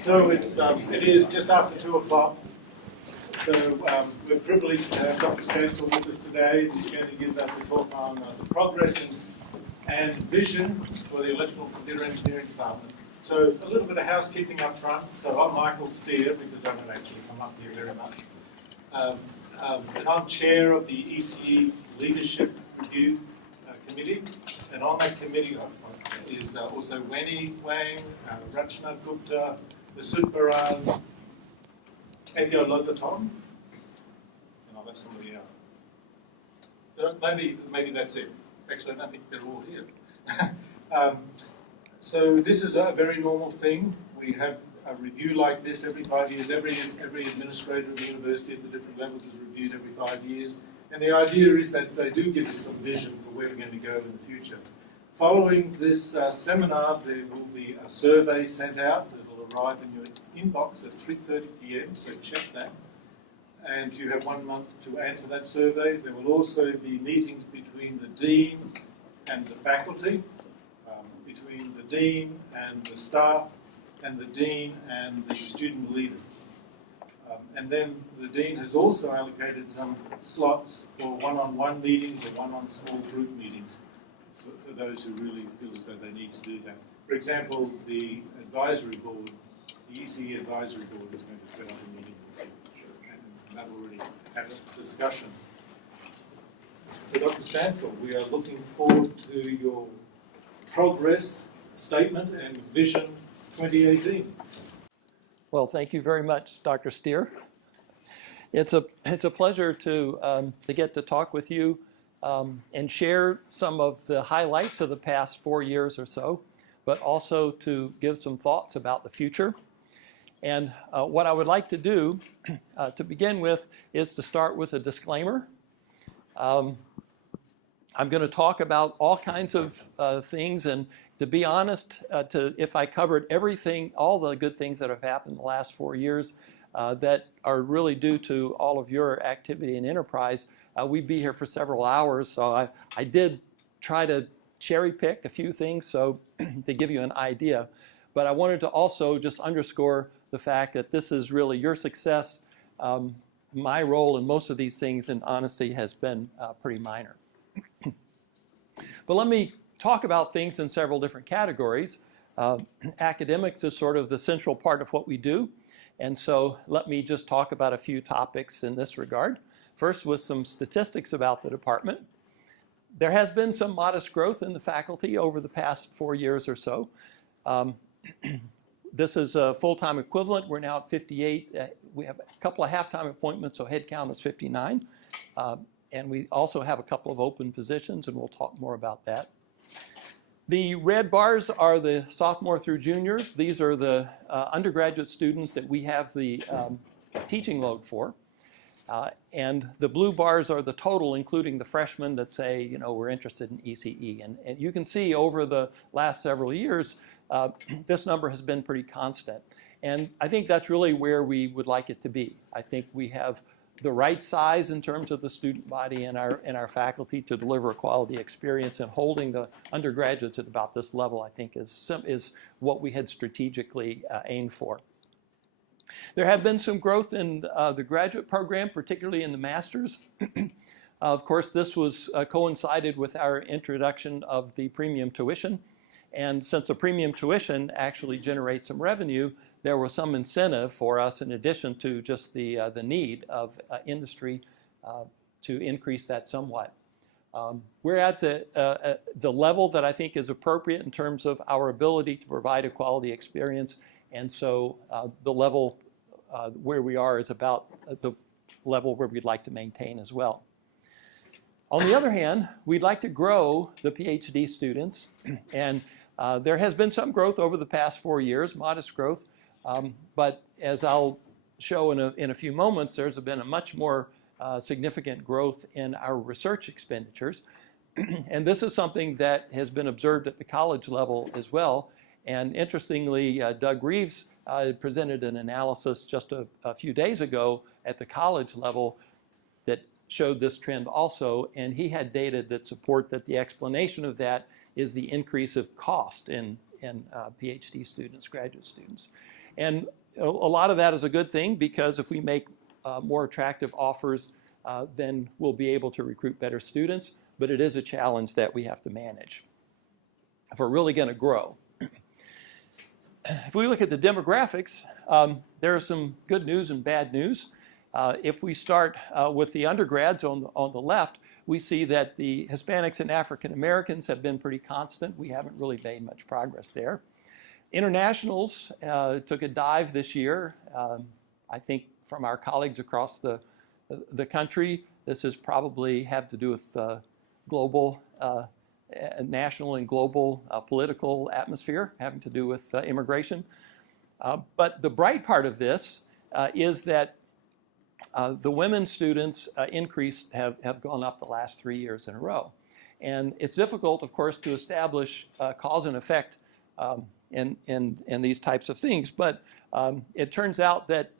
So it is just after 2 o'clock. So we're privileged to have Dr. Stancil with us today. He's going to give us a talk on the progress and vision for the electrical computer engineering department. So a little bit of housekeeping up front. So I'm Michael Steer, because I don't actually come up here very much. And I'm chair of the ECE Leadership Review Committee. And on that committee is also Weni Wang, Rachna Gupta, Masud Baran, Edgar Lobaton, and I'll let somebody else. Maybe that's it. Actually, I don't think they're all here. So this is a very normal thing. We have a review like this every 5 years. Every administrator of the university at the different levels is reviewed every 5 years. And the idea is that they do give us some vision for where we're going to go in the future. Following this seminar, there will be a survey sent out. It'll arrive in your inbox at 3:30 p.m., so check that. And you have 1 month to answer that survey. There will also be meetings between the dean and the faculty, between the dean and the staff, and the dean and the student leaders. And then the dean has also allocated some slots for one-on-one meetings or one-on-small group meetings for those who really feel as though they need to do that. For example, the advisory board, the ECE advisory board is going to set up a meeting and that will already have a discussion. So Dr. Stancil, we are looking forward to your progress statement and vision 2018. Well, thank you very much, Dr. Steer. It's a pleasure to get to talk with you and share some of the highlights of the past 4 years or so, but also to give some thoughts about the future. And what I would like to do to begin with is to start with a disclaimer. I'm going to talk about all kinds of things, and to be honest, if I covered everything, all the good things that have happened in the last 4 years that are really due to all of your activity and enterprise, we'd be here for several hours. So I did try to cherry pick a few things so to give you an idea. But I wanted to also just underscore the fact that this is really your success. My role in most of these things, in honesty, has been pretty minor. But let me talk about things in several different categories. Academics is sort of the central part of what we do. And so let me just talk about a few topics in this regard. First, with some statistics about the department. There has been some modest growth in the faculty over the past 4 years or so. This is a full-time equivalent. We're now at 58. We have a couple of half-time appointments, so head count is 59. And we also have a couple of open positions, and we'll talk more about that. The red bars are the sophomore through juniors. These are the undergraduate students that we have the teaching load for. And the blue bars are the total, including the freshmen that say, you know, we're interested in ECE. And you can see over the last several years, this number has been pretty constant. And I think that's really where we would like it to be. I think we have the right size in terms of the student body and our faculty to deliver a quality experience, and holding the undergraduates at about this level, I think, is what we had strategically aimed for. There have been some growth in the graduate program, particularly in the master's. Of course, this was coincided with our introduction of the premium tuition. And since the premium tuition actually generates some revenue, there was some incentive for us, in addition to just the need of industry, to increase that somewhat. We're at the level that I think is appropriate in terms of our ability to provide a quality experience, and so the level where we are is about the level where we'd like to maintain as well. On the other hand, we'd like to grow the PhD students, and there has been some growth over the past 4 years, modest growth. But as I'll show in a few moments, there's been a much more significant growth in our research expenditures. And this is something that has been observed at the college level as well. And interestingly, Doug Reeves presented an analysis just a few days ago at the college level that showed this trend also. And he had data that support that the explanation of that is the increase of cost in PhD students, graduate students. And a lot of that is a good thing, because if we make more attractive offers, then we'll be able to recruit better students. But it is a challenge that we have to manage if we're really going to grow. If we look at the demographics, there are some good news and bad news. If we start with the undergrads on the left, we see that the Hispanics and African Americans have been pretty constant. We haven't really made much progress there. Internationals took a dive this year. I think from our colleagues across the country, this has probably had to do with global, national and global political atmosphere having to do with immigration. But the bright part of this is that the women students have gone up the last 3 years in a row. And it's difficult, of course, to establish cause and effect in these types of things. But it turns out that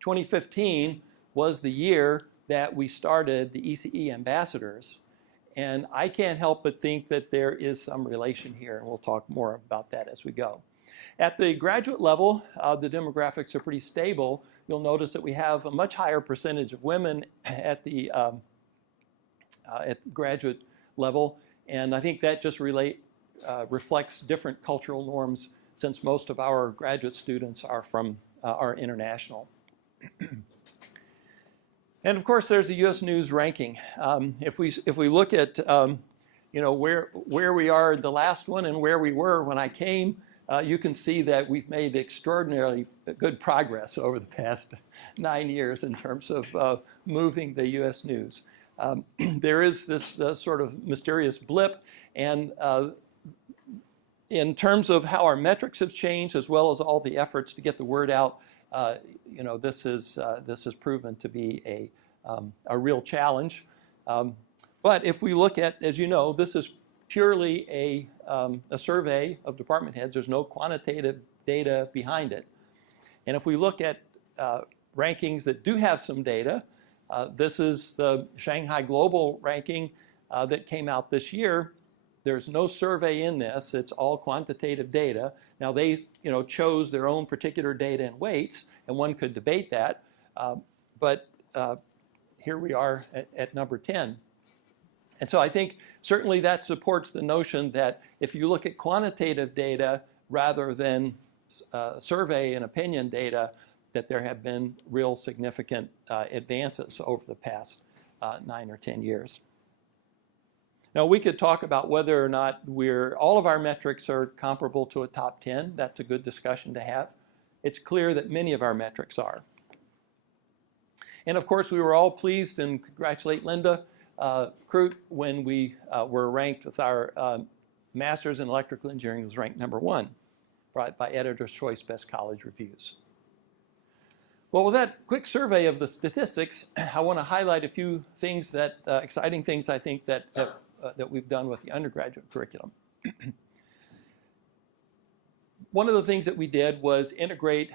2015 was the year that we started the ECE ambassadors. And I can't help but think that there is some relation here, and we'll talk more about that as we go. At the graduate level, the demographics are pretty stable. You'll notice that we have a much higher percentage of women at the graduate level, and I think that just reflects different cultural norms, since most of our graduate students are international. And of course, there's the U.S. News ranking. If we look at where we are in the last one and where we were when I came, you can see that we've made extraordinarily good progress over the past 9 years in terms of moving the U.S. News. There is this sort of mysterious blip, and in terms of how our metrics have changed, as well as all the efforts to get the word out, this has proven to be a real challenge. But if we look at, as you know, this is purely a survey of department heads. There's no quantitative data behind it. And if we look at rankings that do have some data, this is the Shanghai Global ranking that came out this year. There's no survey in this. It's all quantitative data. Now, they chose their own particular data and weights, and one could debate that. But here we are at number 10. And so I think certainly that supports the notion that if you look at quantitative data rather than survey and opinion data, that there have been real significant advances over the past 9 or 10 years. Now, we could talk about whether or not all of our metrics are comparable to a top 10. That's a good discussion to have. It's clear that many of our metrics are. And of course, we were all pleased and congratulate Linda Crute when we were ranked with our master's in electrical engineering. Was ranked number 1 by Editor's Choice Best College Reviews. Well, with that quick survey of the statistics, I want to highlight a few things exciting things I think that we've done with the undergraduate curriculum. One of the things that we did was integrate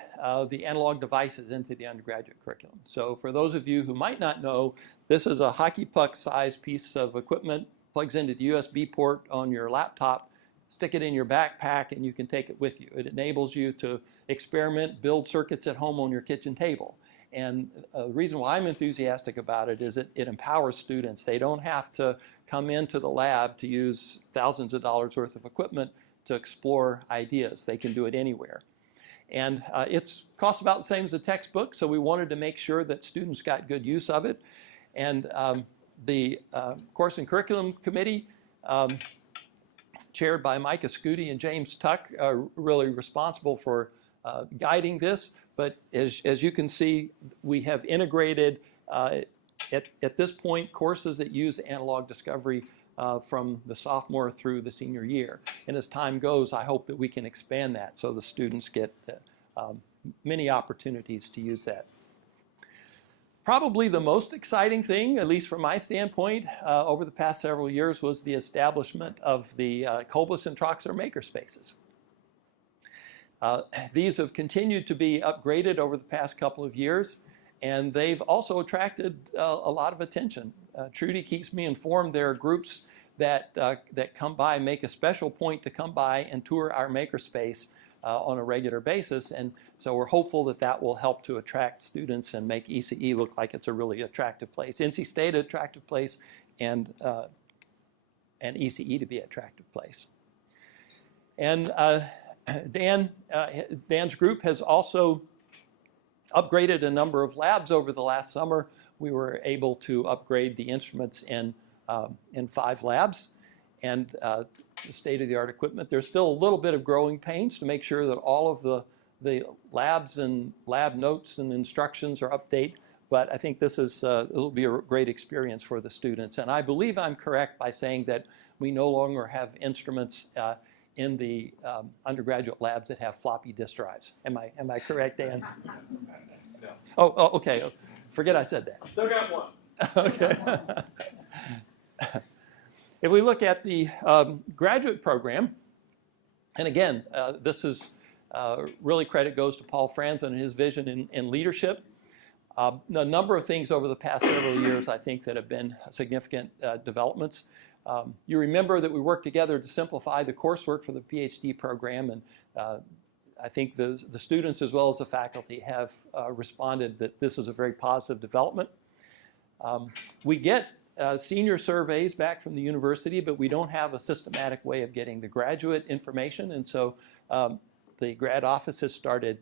the analog devices into the undergraduate curriculum. So for those of you who might not know, this is a hockey puck-sized piece of equipment, plugs into the USB port on your laptop, stick it in your backpack, and you can take it with you. It enables you to experiment, build circuits at home on your kitchen table. And the reason why I'm enthusiastic about it is it empowers students. They don't have to come into the lab to use thousands of dollars worth of equipment to explore ideas. They can do it anywhere. And it costs about the same as a textbook, so we wanted to make sure that students got good use of it. And the Course and Curriculum Committee, chaired by Micah Scooty and James Tuck, are really responsible for guiding this. But as you can see, we have integrated, at this point, courses that use analog discovery from the sophomore through the senior year. And as time goes, I hope that we can expand that so the students get many opportunities to use that. Probably the most exciting thing, at least from my standpoint, over the past several years was the establishment of the Coblis and Troxler makerspaces. These have continued to be upgraded over the past couple of years, and they've also attracted a lot of attention. Trudy keeps me informed there are groups that come by, make a special point to come by and tour our makerspace on a regular basis. And so we're hopeful that that will help to attract students and make ECE look like it's a really attractive place. NC State, an attractive place, and ECE to be an attractive place. And Dan's group has also upgraded a number of labs over the last summer. We were able to upgrade the instruments in 5 labs and state-of-the-art equipment. There's still a little bit of growing pains to make sure that all of the labs and lab notes and instructions are updated, but I think this is it'll be a great experience for the students. And I believe I'm correct by saying that we no longer have instruments in the undergraduate labs that have floppy disk drives. Am I correct, Dan? No. Oh, okay. Forget I said that. Still got one. Okay. If we look at the graduate program, and again, this is really credit goes to Paul Franz and his vision in leadership. A number of things over the past several years, I think, that have been significant developments. You remember that we worked together to simplify the coursework for the PhD program, and I think the students as well as the faculty have responded that this is a very positive development. We get senior surveys back from the university, but we don't have a systematic way of getting the graduate information, and so the grad office has started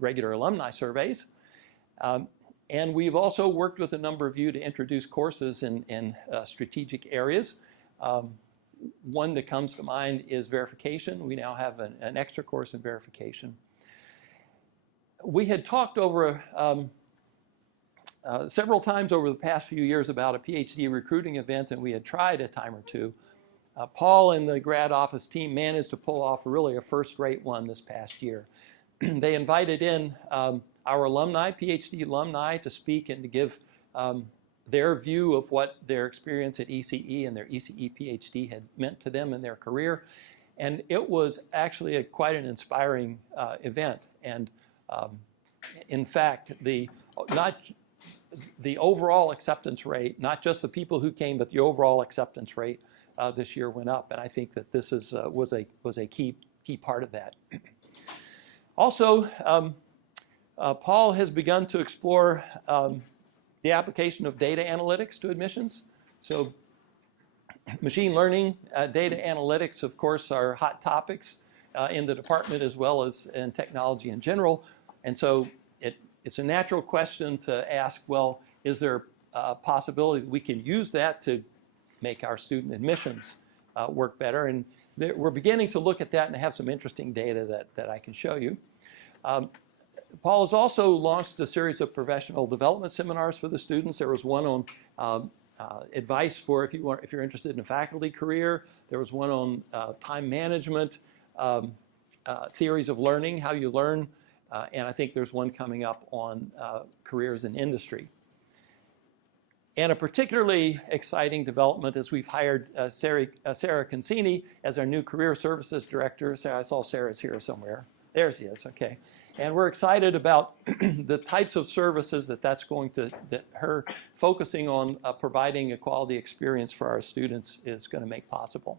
regular alumni surveys. And we've also worked with a number of you to introduce courses in strategic areas. One that comes to mind is verification. We now have an extra course in verification. We had talked over several times over the past few years about a PhD recruiting event, and we had tried a time or two. Paul and the grad office team managed to pull off really a first-rate one this past year. They invited in our alumni, PhD alumni, to speak and to give their view of what their experience at ECE and their ECE PhD had meant to them in their career. And it was actually quite an inspiring event. And in fact, the overall acceptance rate, not just the people who came, but the overall acceptance rate this year went up. And I think that this was a key part of that. Also, Paul has begun to explore the application of data analytics to admissions. So machine learning, data analytics, of course, are hot topics in the department as well as in technology in general. And so it's a natural question to ask, well, is there a possibility that we can use that to make our student admissions work better? And we're beginning to look at that and have some interesting data that I can show you. Paul has also launched a series of professional development seminars for the students. There was one on advice for if you're interested in a faculty career. There was one on time management, theories of learning, how you learn, and I think there's one coming up on careers in industry. And a particularly exciting development is we've hired Sarah Consini as our new Career Services Director. Sarah, I saw Sarah's here somewhere. There she is, okay. And we're excited about the types of services that her focusing on providing a quality experience for our students is going to make possible.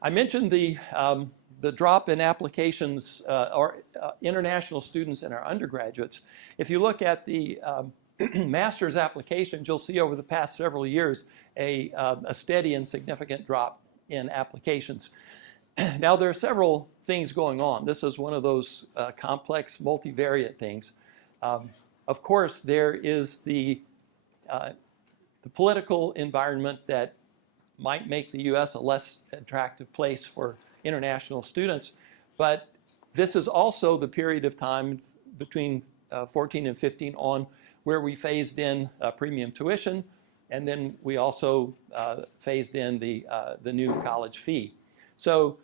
I mentioned the drop in applications or international students in our undergraduates. If you look at the master's applications, you'll see over the past several years a steady and significant drop in applications. Now, there are several things going on. This is one of those complex, multivariate things. Of course, there is the political environment that might make the U.S. a less attractive place for international students, but this is also the period of time between 14 and 15 on where we phased in premium tuition, and then we also phased in the new college fee. So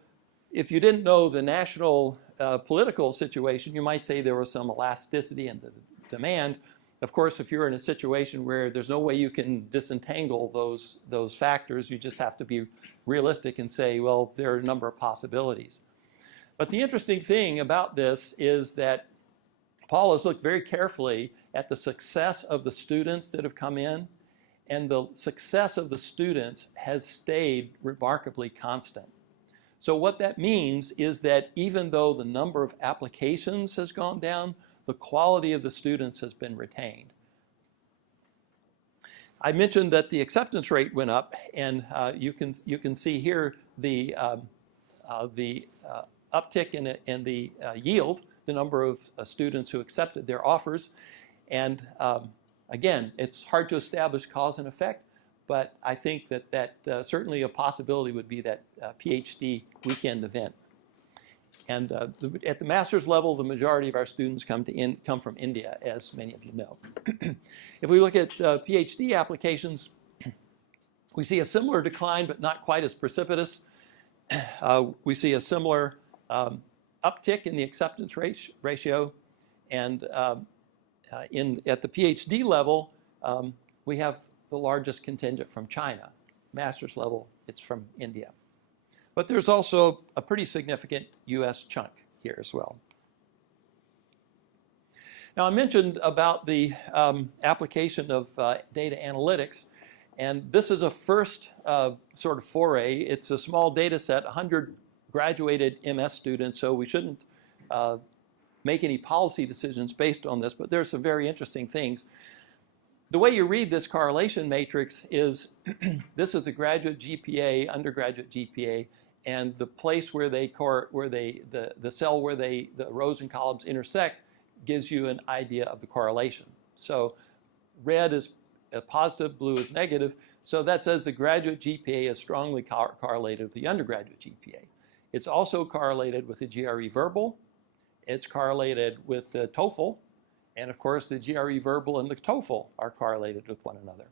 if you didn't know the national political situation, you might say there was some elasticity in the demand. Of course, if you're in a situation where there's no way you can disentangle those factors, you just have to be realistic and say, well, there are a number of possibilities. But the interesting thing about this is that Paul has looked very carefully at the success of the students that have come in, and the success of the students has stayed remarkably constant. So what that means is that even though the number of applications has gone down, the quality of the students has been retained. I mentioned that the acceptance rate went up, and you can see here the uptick in the yield, the number of students who accepted their offers. And again, it's hard to establish cause and effect, but I think that certainly a possibility would be that PhD weekend event. And at the master's level, the majority of our students come from India, as many of you know. If we look at PhD applications, we see a similar decline, but not quite as precipitous. We see a similar uptick in the acceptance ratio. And at the PhD level, we have the largest contingent from China. Master's level, it's from India. But there's also a pretty significant US chunk here as well. Now I mentioned about the application of data analytics, and this is a first sort of foray. It's a small data set, 100 graduated MS students, so we shouldn't make any policy decisions based on this, but there's some very interesting things. The way you read this correlation matrix is this is a graduate GPA, undergraduate GPA, and the place where the cell where the rows and columns intersect gives you an idea of the correlation. So red is positive, blue is negative. So that says the graduate GPA is strongly correlated with the undergraduate GPA. It's also correlated with the GRE verbal. It's correlated with the TOEFL. And of course, the GRE verbal and the TOEFL are correlated with one another.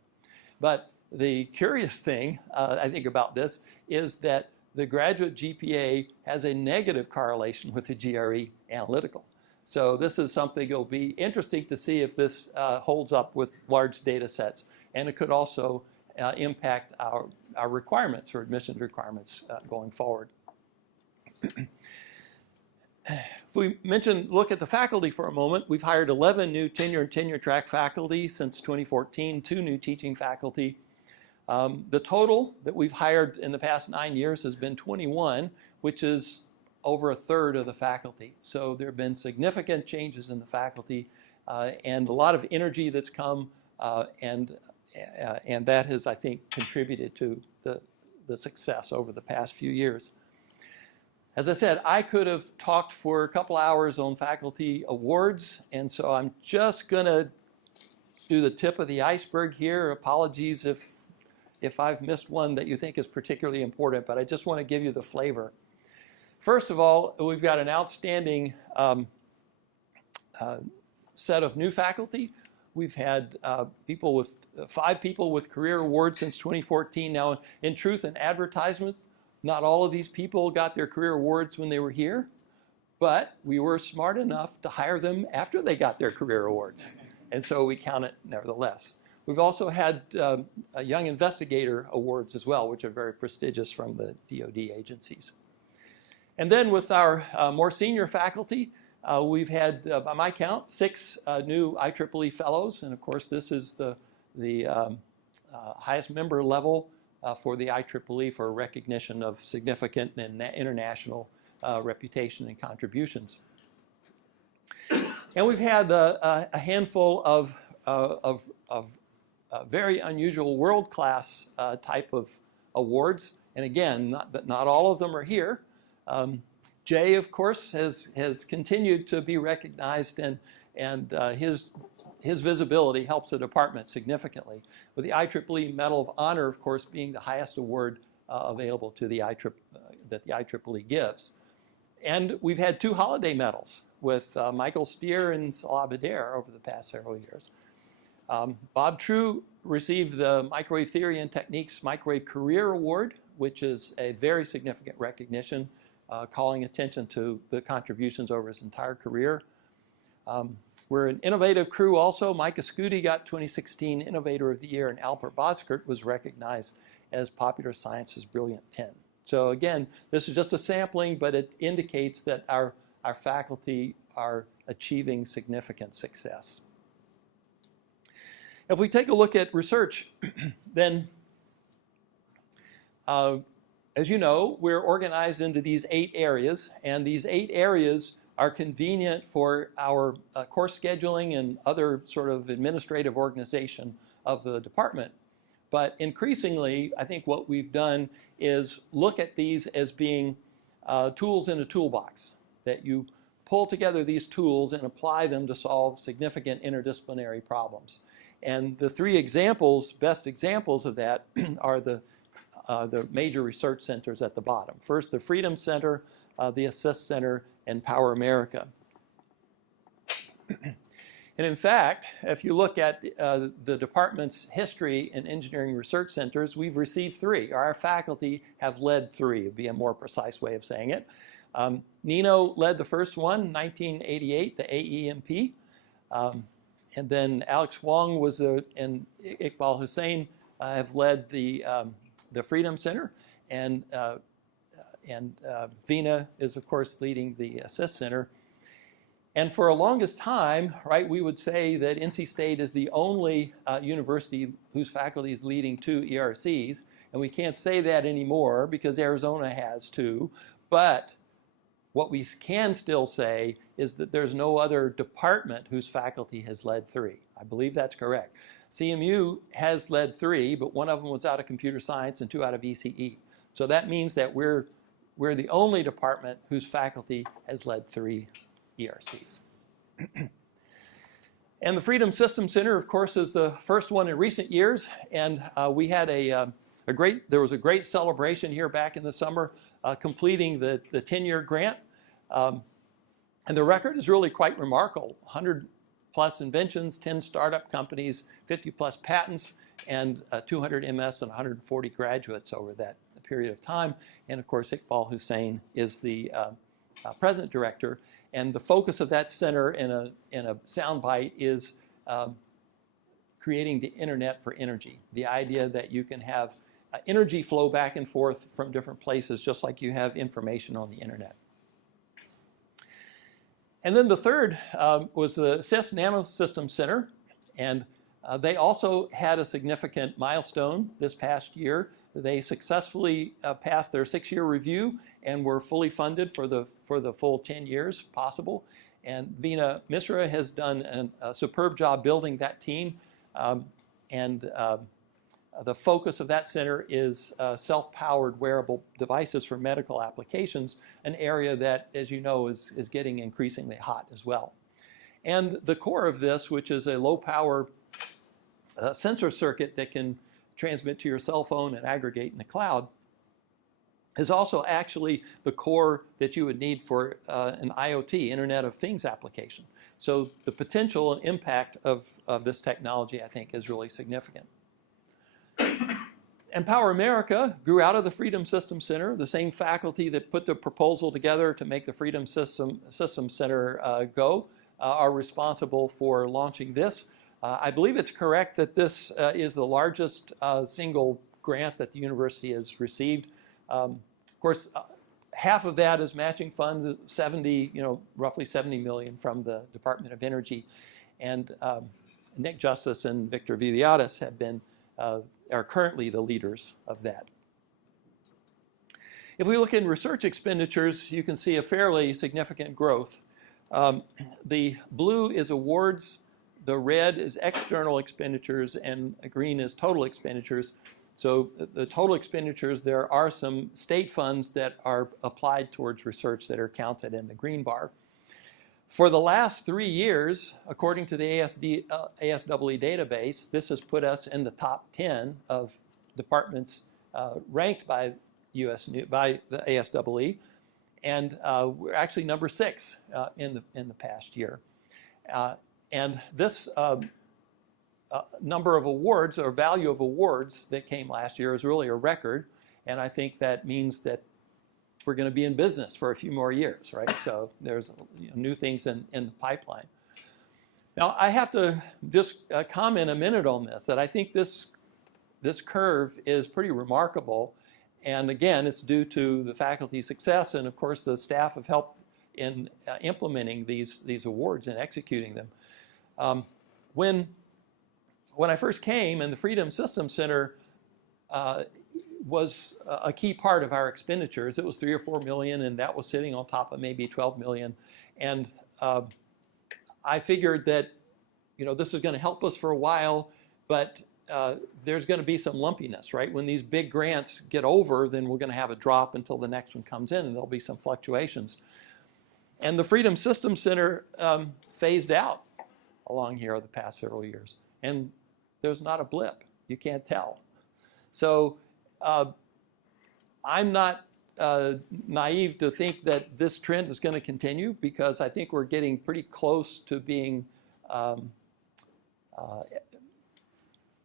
But the curious thing, I think, about this is that the graduate GPA has a negative correlation with the GRE analytical. So this is something that'll be interesting to see if this holds up with large data sets. And it could also impact our requirements for admission requirements going forward. If we look at the faculty for a moment, we've hired 11 new tenure and tenure track faculty since 2014, 2 new teaching faculty. The total that we've hired in the past 9 years has been 21, which is over a third of the faculty. So there have been significant changes in the faculty and a lot of energy that's come, and that has, I think, contributed to the success over the past few years. As I said, I could have talked for a couple hours on faculty awards, and so I'm just going to do the tip of the iceberg here. Apologies if I've missed one that you think is particularly important, but I just want to give you the flavor. First of all, we've got an outstanding set of new faculty. We've had 5 people with career awards since 2014. Now, in truth and advertisements, not all of these people got their career awards when they were here, but we were smart enough to hire them after they got their career awards. And so we count it nevertheless. We've also had Young Investigator Awards as well, which are very prestigious from the DoD agencies. And then with our more senior faculty, we've had, by my count, 6 new IEEE fellows. And of course, this is the highest member level for the IEEE for recognition of significant and international reputation and contributions. And we've had a handful of very unusual world-class type of awards. And again, not all of them are here. Jay, of course, has continued to be recognized, and his visibility helps the department significantly, with the IEEE Medal of Honor, of course, being the highest award available to that the IEEE gives. And we've had 2 holiday medals with Michael Steer and Salah Badair over the past several years. Bob True received the Microwave Theory and Techniques Microwave Career Award, which is a very significant recognition, calling attention to the contributions over his entire career. We're an innovative crew also. Micah Scudi got 2016 Innovator of the Year, and Alper Boskert was recognized as Popular Science's Brilliant 10. So again, this is just a sampling, but it indicates that our faculty are achieving significant success. If we take a look at research, then as you know, we're organized into these 8 areas, and these 8 areas are convenient for our course scheduling and other sort of administrative organization of the department. But increasingly, I think what we've done is look at these as being tools in a toolbox, that you pull together these tools and apply them to solve significant interdisciplinary problems. And the 3 examples, best examples of that are the major research centers at the bottom. First, the Freedom Center, the Assist Center, and Power America. And in fact, if you look at the department's history in engineering research centers, we've received 3. Our faculty have led 3, would be a more precise way of saying it. Nino led the first one, 1988, the AEMP. And then Alex Wong and Iqbal Hussain have led the Freedom Center. And Vina is, of course, leading the Assist Center. And for a longest time, right, we would say that NC State is the only university whose faculty is leading 2 ERCs. And we can't say that anymore because Arizona has 2. But what we can still say is that there's no other department whose faculty has led 3. I believe that's correct. CMU has led 3, but 1 of them was out of computer science and 2 out of ECE. So that means that we're the only department whose faculty has led 3 ERCs. And the Freedom System Center, of course, is the first one in recent years. And we had there was a great celebration here back in the summer completing the 10-year grant. And the record is really quite remarkable. 100+ inventions, 10 startup companies, 50+ patents, and 200 MS and 140 graduates over that period of time. And of course, Iqbal Hussain is the present director. And the focus of that center in a soundbite is creating the internet for energy. The idea that you can have energy flow back and forth from different places, just like you have information on the internet. And then the third was the Assist Nanosystem Center. And they also had a significant milestone this past year. They successfully passed their 6-year review and were fully funded for the full 10 years possible. And Veena Misra has done a superb job building that team. The focus of that center is self-powered wearable devices for medical applications, an area that, as you know, is getting increasingly hot as well. And the core of this, which is a low-power sensor circuit that can transmit to your cell phone and aggregate in the cloud, is also actually the core that you would need for an IoT, Internet of Things application. So the potential and impact of this technology, I think, is really significant. And Power America grew out of the Freedom System Center. The same faculty that put the proposal together to make the Freedom System Center go are responsible for launching this. I believe it's correct that this is the largest single grant that the university has received. Of course, half of that is matching funds, roughly 70 million from the Department of Energy. And Nick Justice and Victor Viliatis are currently the leaders of that. If we look in research expenditures, you can see a fairly significant growth. The blue is awards, the red is external expenditures, and green is total expenditures. So the total expenditures, there are some state funds that are applied towards research that are counted in the green bar. For the last 3 years, according to the ASEE database, this has put us in the top 10 of departments ranked by the ASEE, and we're actually number 6 in the past year. And this number of awards, or value of awards that came last year, is really a record, and I think that means that we're going to be in business for a few more years, right? So there's new things in the pipeline. Now, I have to just comment a minute on this, that I think this curve is pretty remarkable. And again, it's due to the faculty's success, and of course the staff have helped in implementing these awards and executing them. When I first came in the Freedom System Center, was a key part of our expenditures. It was 3 or 4 million, and that was sitting on top of maybe 12 million. And I figured that, this is going to help us for a while, but there's going to be some lumpiness, right? When these big grants get over, then we're going to have a drop until the next one comes in, and there'll be some fluctuations. And the Freedom Systems Center phased out along here the past several years. And there's not a blip. You can't tell. So I'm not naive to think that this trend is going to continue, because I think we're getting pretty close to being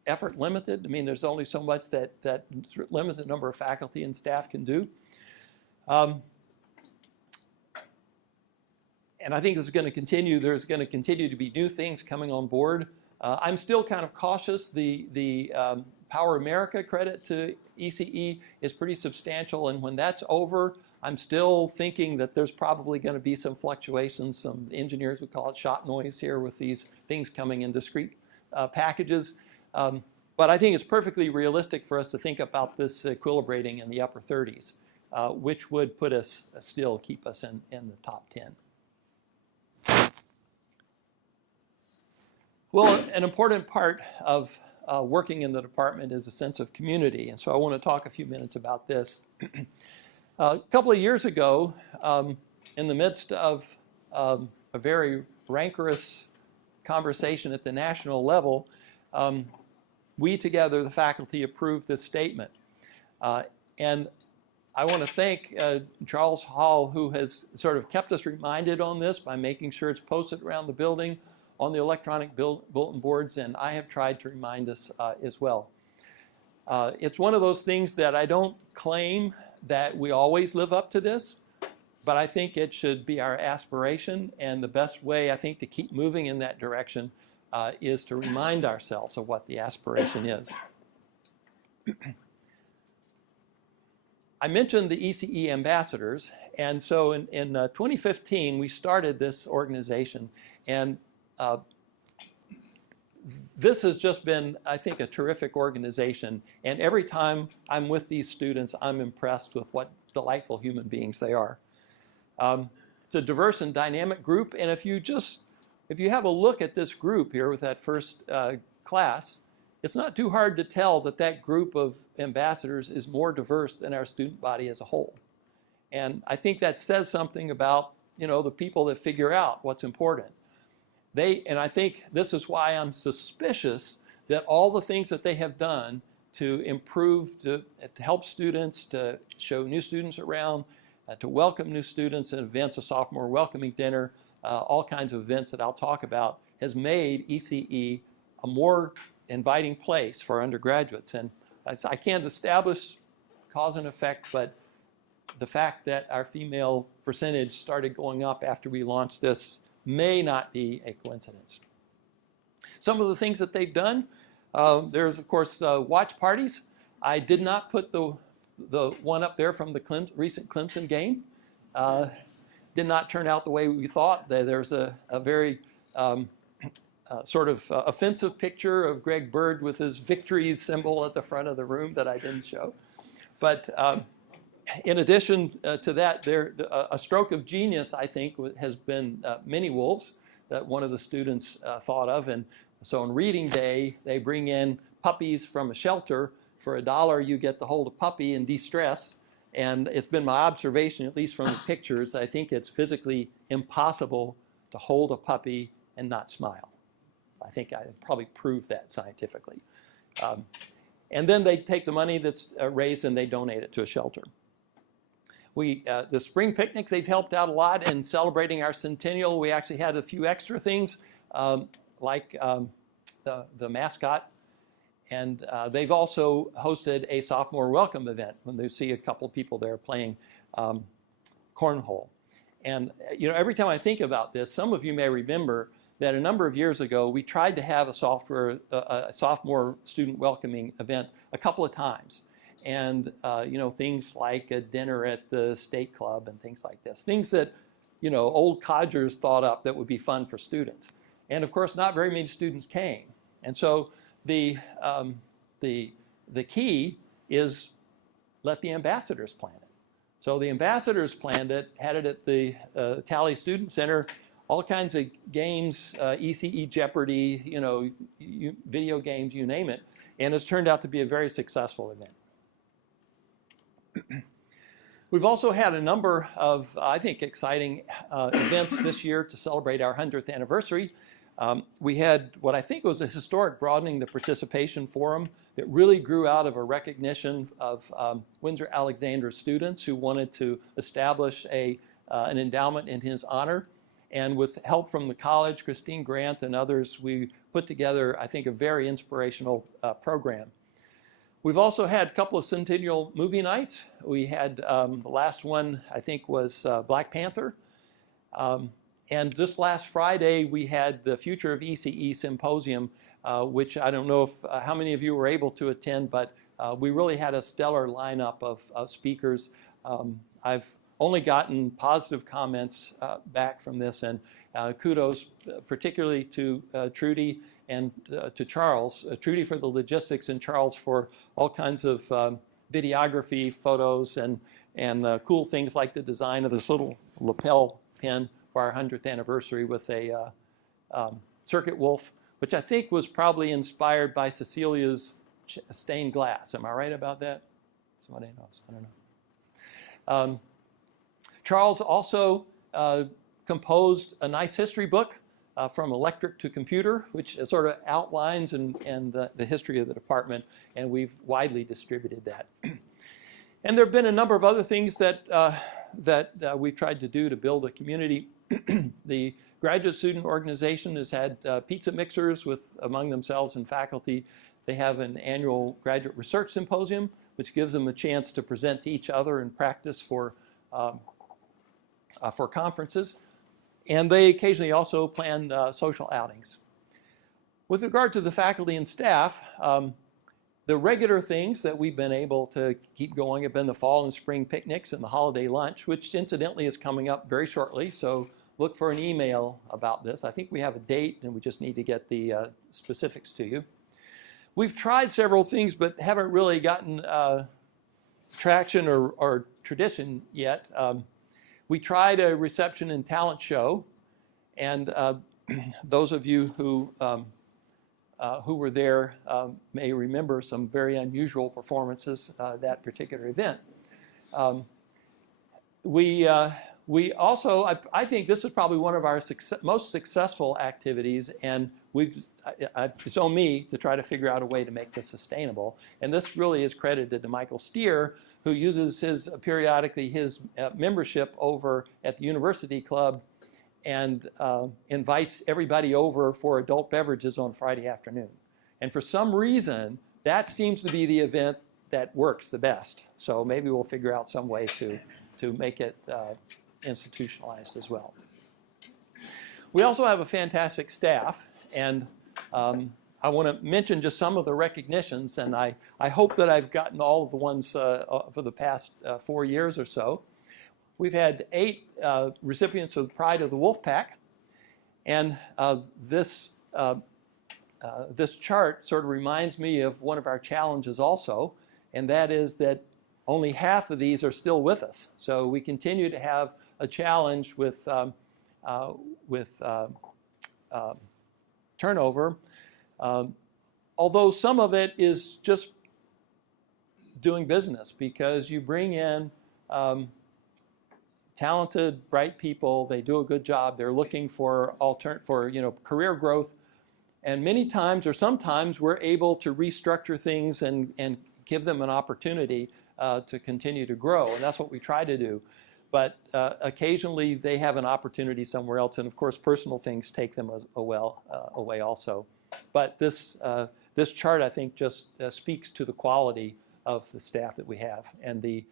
effort limited. I mean, there's only so much that limited number of faculty and staff can do. And I think this is going to continue. There's going to continue to be new things coming on board. I'm still kind of cautious. The Power America credit to ECE is pretty substantial, and when that's over, I'm still thinking that there's probably going to be some fluctuations. Some engineers would call it shot noise here, with these things coming in discrete packages. But I think it's perfectly realistic for us to think about this equilibrating in the upper 30s, which would put us, still keep us in the top 10. Well, an important part of working in the department is a sense of community, and so I want to talk a few minutes about this. A couple of years ago, in the midst of a very rancorous conversation at the national level, we together, the faculty, approved this statement. And I want to thank Charles Hall, who has sort of kept us reminded on this by making sure it's posted around the building on the electronic bulletin boards, and I have tried to remind us as well. It's one of those things that I don't claim that we always live up to this, but I think it should be our aspiration, and the best way, I think, to keep moving in that direction is to remind ourselves of what the aspiration is. I mentioned the ECE ambassadors, and so in 2015 we started this organization, and this has just been, I think, a terrific organization, and every time I'm with these students, I'm impressed with what delightful human beings they are. It's a diverse and dynamic group, and if you have a look at this group here with that first class, it's not too hard to tell that that group of ambassadors is more diverse than our student body as a whole. And I think that says something about, the people that figure out what's important. And I think this is why I'm suspicious that all the things that they have done to improve, to help students, to show new students around, to welcome new students at events, a sophomore welcoming dinner, all kinds of events that I'll talk about, has made ECE a more inviting place for undergraduates. And I can't establish cause and effect, but the fact that our female percentage started going up after we launched this may not be a coincidence. Some of the things that they've done, there's of course watch parties. I did not put the one up there from the recent Clemson game. Did not turn out the way we thought. There's a very sort of offensive picture of Greg Bird with his victory symbol at the front of the room that I didn't show. But in addition to that, a stroke of genius, I think, has been Mini Wolves that one of the students thought of. And so on reading day, they bring in puppies from a shelter. For $1, you get to hold a puppy in distress. And it's been my observation, at least from the pictures, I think it's physically impossible to hold a puppy and not smile. I think I probably proved that scientifically. And then they take the money that's raised and they donate it to a shelter. The spring picnic, they've helped out a lot in celebrating our centennial. We actually had a few extra things like the mascot. And they've also hosted a sophomore welcome event when they see a couple people there playing cornhole. And every time I think about this, some of you may remember that a number of years ago we tried to have a sophomore student welcoming event a couple of times. And things like a dinner at the state club and things like this. Things that old codgers thought up that would be fun for students. And of course, not very many students came. And so the key is let the ambassadors plan it. So the ambassadors planned it, had it at the Talley Student Center, all kinds of games, ECE Jeopardy, video games, you name it. And it's turned out to be a very successful event. We've also had a number of, I think, exciting events this year to celebrate our 100th anniversary. We had what I think was a historic Broadening the Participation Forum that really grew out of a recognition of Windsor Alexander students who wanted to establish an endowment in his honor. And with help from the college, Christine Grant and others, we put together, I think, a very inspirational program. We've also had a couple of centennial movie nights. We had the last one, I think, was Black Panther. And just last Friday, we had the Future of ECE Symposium, which I don't know if how many of you were able to attend, but we really had a stellar lineup of speakers. I've only gotten positive comments back from this, and kudos particularly to Trudy and to Charles. Trudy for the logistics and Charles for all kinds of videography, photos, and cool things like the design of this little lapel pin for our 100th anniversary with a circuit wolf, which I think was probably inspired by Cecilia's stained glass. Am I right about that? Somebody knows, I don't know. Charles also composed a nice history book from electric to computer, which sort of outlines and the history of the department, and we've widely distributed that. And there have been a number of other things that we've tried to do to build a community. The graduate student organization has had pizza mixers among themselves and faculty. They have an annual graduate research symposium, which gives them a chance to present to each other and practice for conferences. And they occasionally also plan social outings. With regard to the faculty and staff, the regular things that we've been able to keep going have been the fall and spring picnics and the holiday lunch, which incidentally is coming up very shortly, so look for an email about this. I think we have a date and we just need to get the specifics to you. We've tried several things but haven't really gotten traction or tradition yet. We tried a reception and talent show, and those of you who were there may remember some very unusual performances that particular event. We also, I think this is probably one of our most successful activities, and it's on me to try to figure out a way to make this sustainable. And this really is credited to Michael Steer, who uses periodically his membership over at the University Club and invites everybody over for adult beverages on Friday afternoon. And for some reason, that seems to be the event that works the best. So maybe we'll figure out some way to make it institutionalized as well. We also have a fantastic staff, and I want to mention just some of the recognitions, and I hope that I've gotten all of the ones for the past 4 years or so. We've had 8 recipients of the Pride of the Wolf Pack, and this chart sort of reminds me of one of our challenges also, and that is that only half of these are still with us. So we continue to have a challenge with turnover, although some of it is just doing business, because you bring in talented, bright people. They do a good job. They're looking for career growth, and many times or sometimes we're able to restructure things and give them an opportunity to continue to grow, and that's what we try to do. But occasionally they have an opportunity somewhere else, and of course personal things take them away also. But this chart, I think, just speaks to the quality of the staff that we have, and the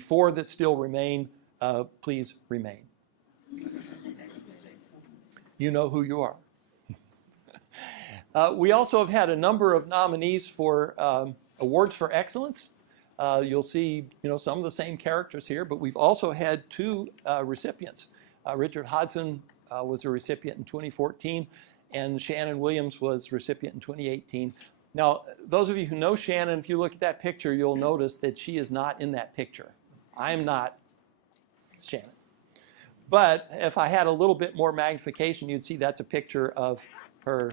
4 that still remain, please remain. You know who you are. We also have had a number of nominees for awards for excellence. You'll see, some of the same characters here, but we've also had 2 recipients. Richard Hodson was a recipient in 2014, and Shannon Williams was recipient in 2018. Now, those of you who know Shannon, if you look at that picture, you'll notice that she is not in that picture. I'm not Shannon. But if I had a little bit more magnification, you'd see that's a picture of her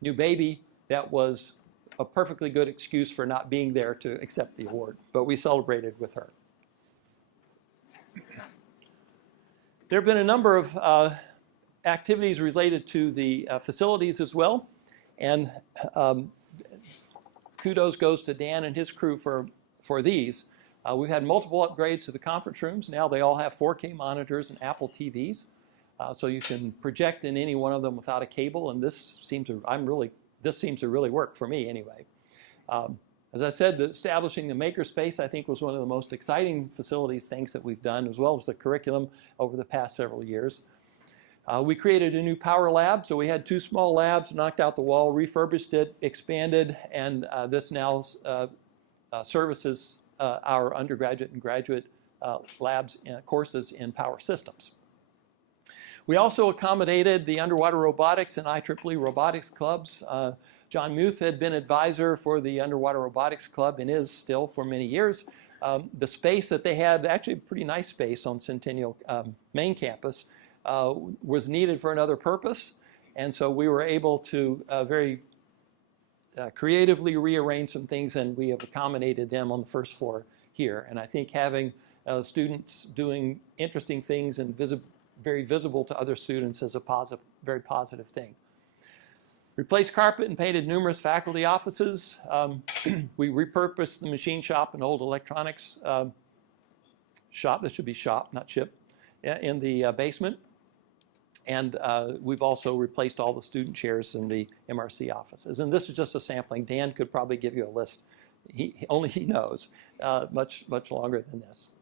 new baby. That was a perfectly good excuse for not being there to accept the award, but we celebrated with her. There have been a number of activities related to the facilities as well, and kudos goes to Dan and his crew for these. We've had multiple upgrades to the conference rooms. Now they all have 4K monitors and Apple TVs, so you can project in any one of them without a cable, and this seems to really work for me anyway. As I said, establishing the makerspace I think was one of the most exciting facilities things that we've done, as well as the curriculum over the past several years. We created a new power lab, so we had 2 small labs, knocked out the wall, refurbished it, expanded, and this now services our undergraduate and graduate labs and courses in power systems. We also accommodated the underwater robotics and IEEE robotics clubs. John Muth had been advisor for the underwater robotics club and is still for many years. The space that they had, actually a pretty nice space on Centennial main campus, was needed for another purpose, and so we were able to very creatively rearrange some things, and we have accommodated them on the first floor here. And I think having students doing interesting things and very visible to other students is a very positive thing. Replaced carpet and painted numerous faculty offices. We repurposed the machine shop and old electronics shop, this should be shop, not ship, in the basement. And we've also replaced all the student chairs in the MRC offices. And this is just a sampling. Dan could probably give you a list. Only he knows much longer than this.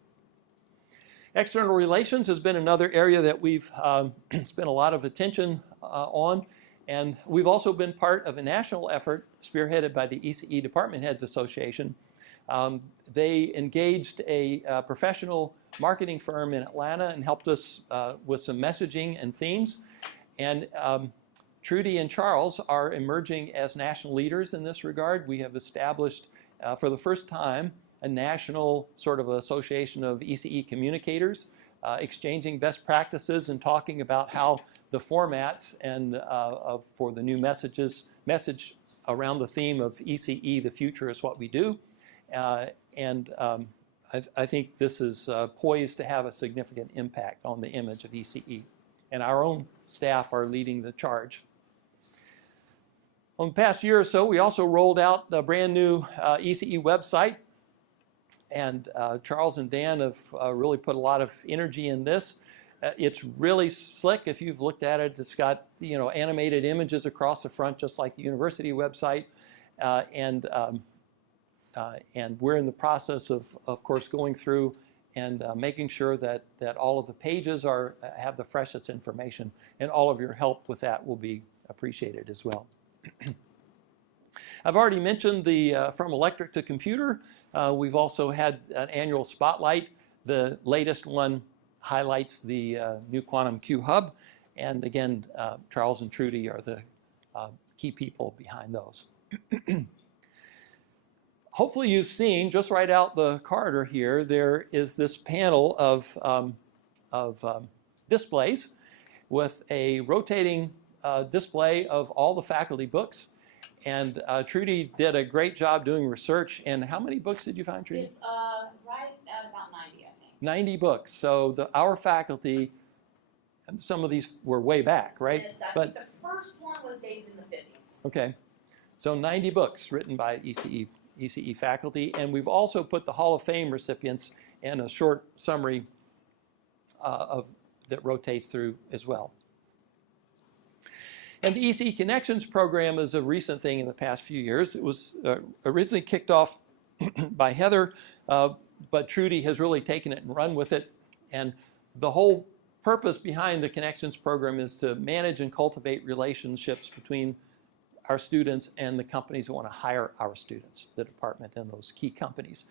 External relations has been another area that we've spent a lot of attention on. And we've also been part of a national effort spearheaded by the ECE Department Heads Association. They engaged a professional marketing firm in Atlanta and helped us with some messaging and themes. And Trudy and Charles are emerging as national leaders in this regard. We have established for the first time a national sort of association of ECE communicators, exchanging best practices and talking about how the formats and for the new message around the theme of ECE, the future is what we do. I think this is poised to have a significant impact on the image of ECE. And our own staff are leading the charge. On the past year or so, we also rolled out a brand new ECE website. And Charles and Dan have really put a lot of energy in this. It's really slick. If you've looked at it, it's got animated images across the front, just like the university website. And we're in the process of course, going through and making sure that all of the pages have the freshest information. And all of your help with that will be appreciated as well. I've already mentioned the From Electric to Computer. We've also had an annual spotlight. The latest one highlights the new Quantum Q Hub. And again, Charles and Trudy are the key people behind those. Hopefully you've seen, just right out the corridor here, there is this panel of displays with a rotating display of all the faculty books. And Trudy did a great job doing research. And how many books did you find, Trudy? It's right at about 90, I think. 90 books. So our faculty, and some of these were way back, right? I think the first one was dated in the 50s. Okay. So 90 books written by ECE faculty. And we've also put the Hall of Fame recipients in a short summary that rotates through as well. And the ECE Connections program is a recent thing in the past few years. It was originally kicked off by Heather, but Trudy has really taken it and run with it. And the whole purpose behind the Connections program is to manage and cultivate relationships between our students and the companies that want to hire our students, the department and those key companies.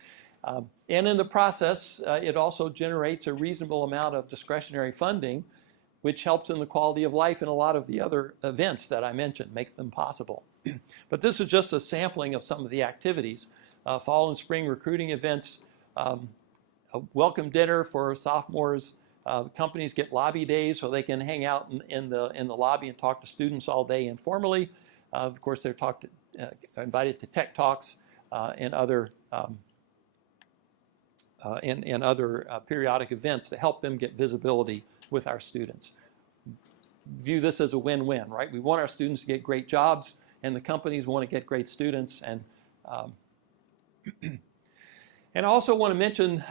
And in the process, it also generates a reasonable amount of discretionary funding, which helps in the quality of life in a lot of the other events that I mentioned, makes them possible. But this is just a sampling of some of the activities. Fall and spring recruiting events, a welcome dinner for sophomores. Companies get lobby days so they can hang out in the lobby and talk to students all day informally. Of course, they're invited to tech talks and other periodic events to help them get visibility with our students. View this as a win-win, right? We want our students to get great jobs, and the companies want to get great students. And and I also want to mention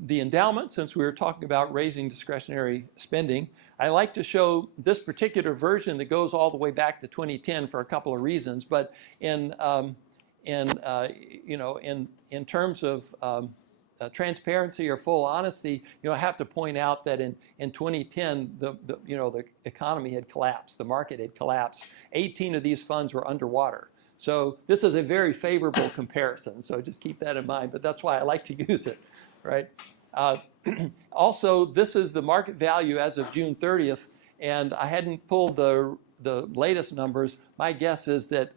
the endowment, since we were talking about raising discretionary spending. I like to show this particular version that goes all the way back to 2010 for a couple of reasons. But in terms of transparency or full honesty, I have to point out that in 2010, the economy had collapsed, the market had collapsed. 18 of these funds were underwater. So this is a very favorable comparison. So just keep that in mind. But that's why I like to use it, right? Also, this is the market value as of June 30th, and I hadn't pulled the latest numbers. My guess is that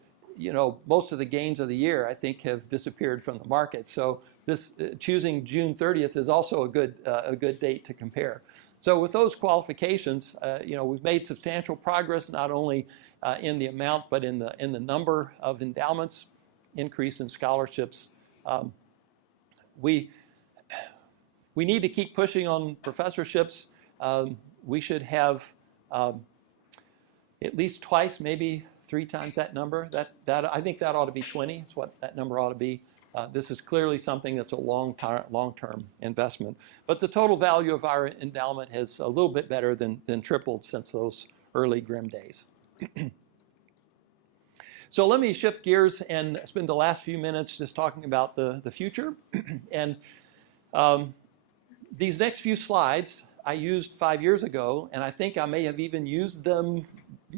most of the gains of the year, I think, have disappeared from the market. So this choosing June 30th is also a good date to compare. So with those qualifications, we've made substantial progress not only in the amount but in the number of endowments, increase in scholarships. We need to keep pushing on professorships. We should have at least twice, maybe 3 times that number. I think that ought to be 20. Is what that number ought to be. This is clearly something that's a long-term investment. But the total value of our endowment has a little bit better than tripled since those early grim days. So let me shift gears and spend the last few minutes just talking about the future. And these next few slides I used 5 years ago, and I think I may have even used them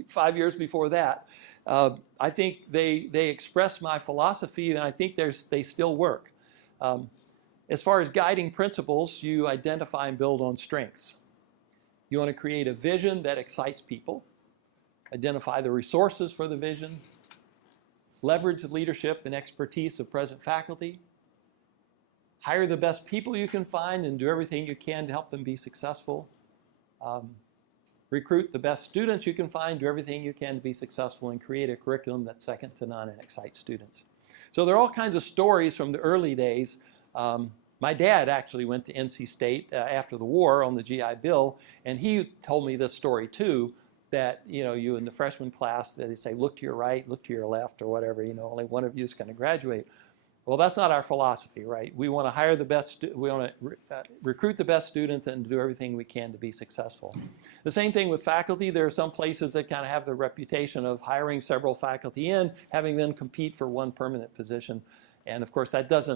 5 years before that. I think they express my philosophy, and I think they still work. As far as guiding principles, you identify and build on strengths. You want to create a vision that excites people, identify the resources for the vision, leverage the leadership and expertise of present faculty, hire the best people you can find and do everything you can to help them be successful. Recruit the best students you can find, do everything you can to be successful, and create a curriculum that's second to none and excites students. So there are all kinds of stories from the early days. My dad actually went to NC State after the war on the GI Bill, and he told me this story too, that you in the freshman class, that they say, look to your right, look to your left, or whatever, only one of you is going to graduate. Well, that's not our philosophy, right? We want to hire the best, we want to recruit the best students and do everything we can to be successful. The same thing with faculty. There are some places that kind of have the reputation of hiring several faculty in, having them compete for one permanent position. And of course, that's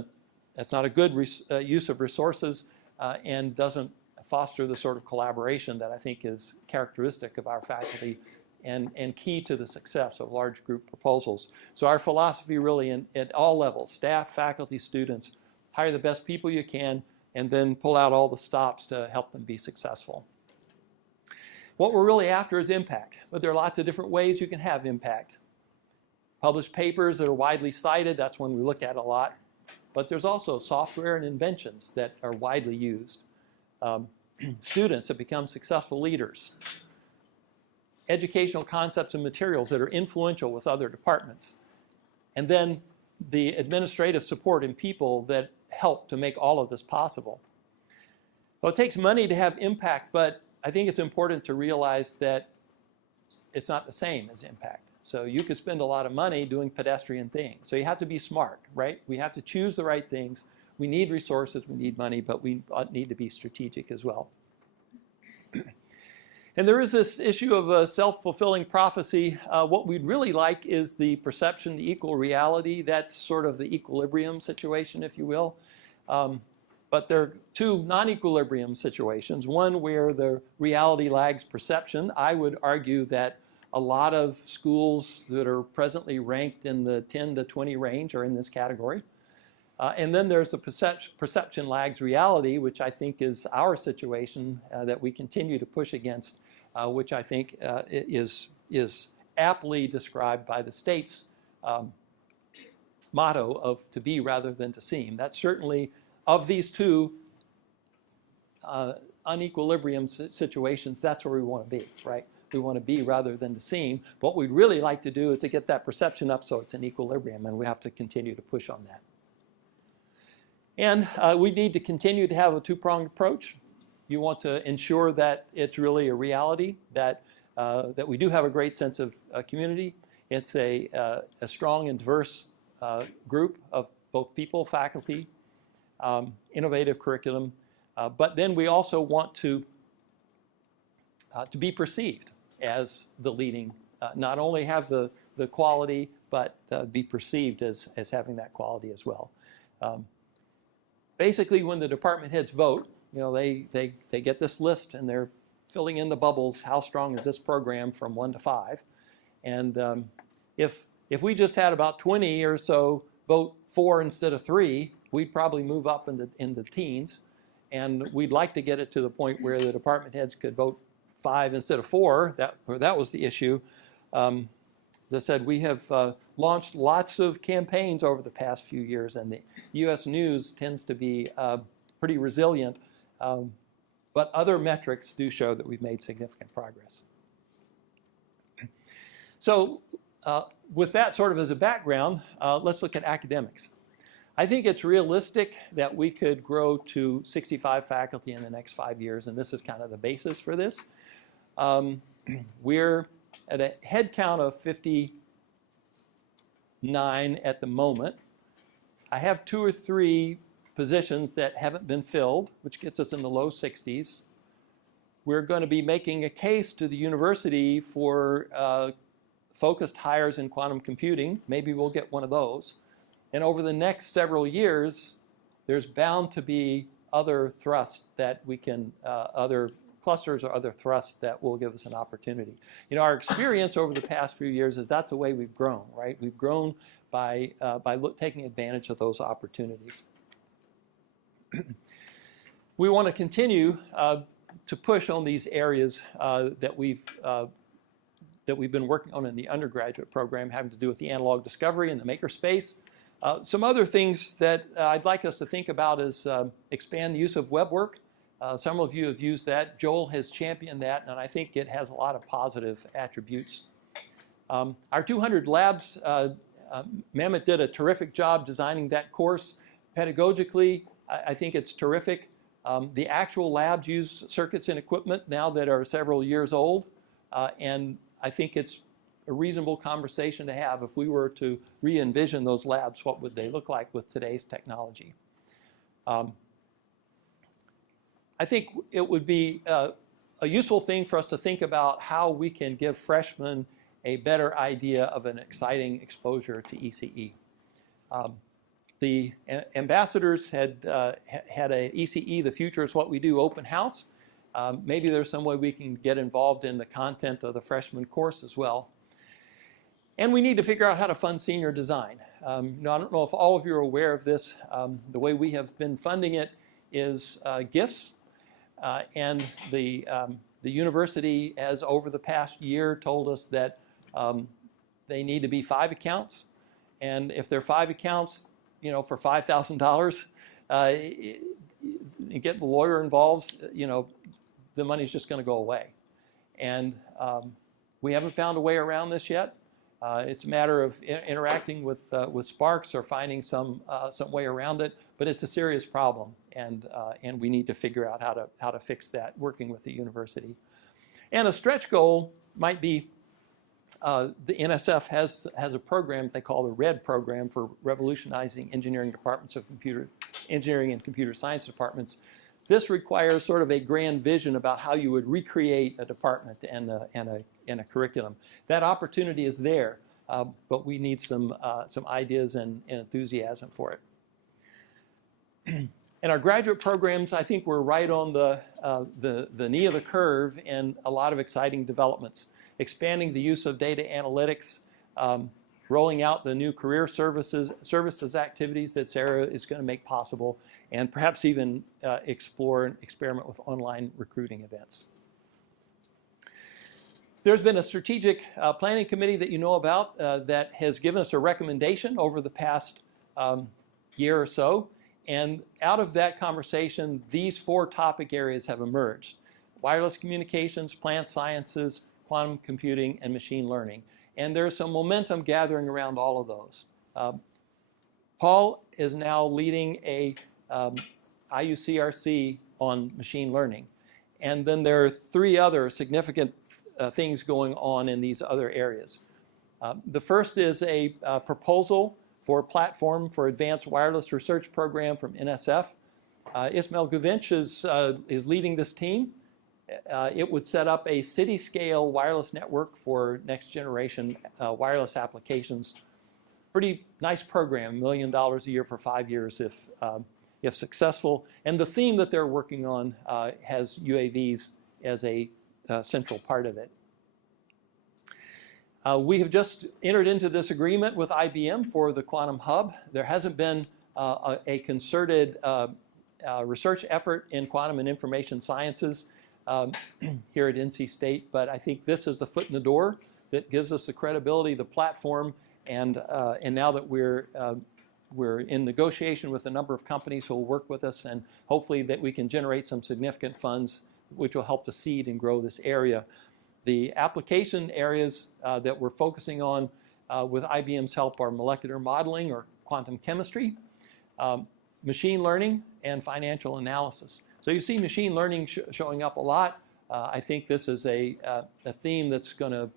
not a good use of resources and doesn't foster the sort of collaboration that I think is characteristic of our faculty and key to the success of large group proposals. So our philosophy really at all levels, staff, faculty, students, hire the best people you can and then pull out all the stops to help them be successful. What we're really after is impact, but there are lots of different ways you can have impact. Published papers that are widely cited, that's one we look at a lot. But there's also software and inventions that are widely used. Students that become successful leaders. Educational concepts and materials that are influential with other departments. And then the administrative support and people that help to make all of this possible. Well, it takes money to have impact, but I think it's important to realize that it's not the same as impact. So you could spend a lot of money doing pedestrian things. So you have to be smart, right? We have to choose the right things. We need resources, we need money, but we need to be strategic as well. And there is this issue of a self-fulfilling prophecy. What we'd really like is the perception to equal reality. That's sort of the equilibrium situation, if you will. But there are two non-equilibrium situations. One where the reality lags perception. I would argue that a lot of schools that are presently ranked in the 10 to 20 range are in this category. And then there's the perception lags reality, which I think is our situation that we continue to push against, which I think is aptly described by the state's motto of to be rather than to seem. That's certainly, of these two unequilibrium situations, that's where we want to be, right? We want to be rather than to seem. What we'd really like to do is to get that perception up so it's in equilibrium, and we have to continue to push on that. And we need to continue to have a two-pronged approach. You want to ensure that it's really a reality, that we do have a great sense of community. It's a strong and diverse group of both people, faculty, innovative curriculum, but then we also want to be perceived as the leading, not only have the quality, but be perceived as having that quality as well. Basically, when the department heads vote, you know, they get this list and they're filling in the bubbles. How strong is this program from 1 to 5? And if we just had about 20 or so vote 4 instead of 3, we'd probably move up in the teens. And we'd like to get it to the point where the department heads could vote 5 instead of 4. That was the issue. As I said, we have launched lots of campaigns over the past few years, and the U.S. News tends to be pretty resilient. But other metrics do show that we've made significant progress. So with that sort of as a background, let's look at academics. I think it's realistic that we could grow to 65 faculty in the next 5 years, and this is kind of the basis for this. We're at a head count of 59 at the moment. I have 2 or 3 positions that haven't been filled, which gets us in the low 60s. We're going to be making a case to the university for focused hires in quantum computing. Maybe we'll get one of those. And over the next several years, there's bound to be other thrusts that we can, other clusters or other thrusts that will give us an opportunity. You know, our experience over the past few years is that's the way we've grown, right? We've grown by taking advantage of those opportunities. We want to continue to push on these areas that we've been working on in the undergraduate program, having to do with the analog discovery and the makerspace. Some other things that I'd like us to think about is expand the use of web work. Some of you have used that. Joel has championed that, and I think it has a lot of positive attributes. Our 200 labs, Mehmet did a terrific job designing that course. Pedagogically, I think it's terrific. The actual labs use circuits and equipment now that are several years old, and I think it's a reasonable conversation to have. If we were to re-envision those labs, what would they look like with today's technology? I think it would be a useful thing for us to think about how we can give freshmen a better idea of an exciting exposure to ECE. The ambassadors had an ECE, the future is what we do, open house. Maybe there's some way we can get involved in the content of the freshman course as well. And we need to figure out how to fund senior design. Now, I don't know if all of you are aware of this. The way we have been funding it is gifts. And the university has, over the past year, told us that they need to be 5 accounts. And if they're 5 accounts, you know, for $5,000, you get the lawyer involved, you know, the money's just going to go away. And we haven't found a way around this yet. It's a matter of interacting with Sparks or finding some way around it, but it's a serious problem, and we need to figure out how to fix that, working with the university. And a stretch goal might be the NSF has a program they call the RED program for revolutionizing engineering departments of engineering and computer science departments. This requires sort of a grand vision about how you would recreate a department and a curriculum. That opportunity is there, but we need some ideas and enthusiasm for it. In our graduate programs, I think we're right on the knee of the curve in a lot of exciting developments. Expanding the use of data analytics, rolling out the new career services activities that Sarah is going to make possible, and perhaps even explore and experiment with online recruiting events. There's been a strategic planning committee that you know about that has given us a recommendation over the past year or so. And out of that conversation, these 4 topic areas have emerged: wireless communications, plant sciences, quantum computing, and machine learning. And there's some momentum gathering around all of those. Paul is now leading a IUCRC on machine learning. And then there are 3 other significant things going on in these other areas. The first is a proposal for a platform for advanced wireless research program from NSF. Ismail Guvinch is leading this team. It would set up a city-scale wireless network for next-generation wireless applications. Pretty nice program, $1 million a year for 5 years if successful. And the theme that they're working on has UAVs as a central part of it. We have just entered into this agreement with IBM for the Quantum Hub. There hasn't been a concerted research effort in quantum and information sciences here at NC State, but I think this is the foot in the door that gives us the credibility, the platform, and now that we're in negotiation with a number of companies who will work with us, and hopefully that we can generate some significant funds which will help to seed and grow this area. The application areas that we're focusing on with IBM's help are molecular modeling or quantum chemistry, machine learning, and financial analysis. So you see machine learning showing up a lot. I think this is a theme that's going to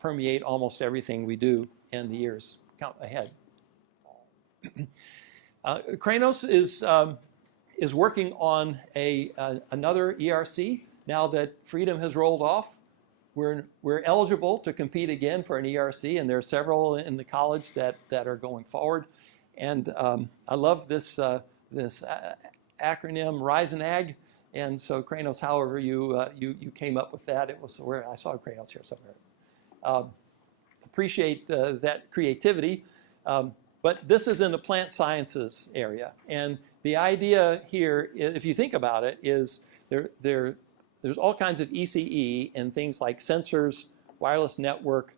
permeate almost everything we do in the years ahead. Kranos is working on another ERC. Now that Freedom has rolled off, we're eligible to compete again for an ERC, and there are several in the college that are going forward. And I love this acronym, RISE-NAG. And so Kranos, however you came up with that, it was where I saw Kranos here somewhere. Appreciate that creativity. But this is in the plant sciences area. And the idea here, if you think about it, is there's all kinds of ECE and things like sensors, wireless network,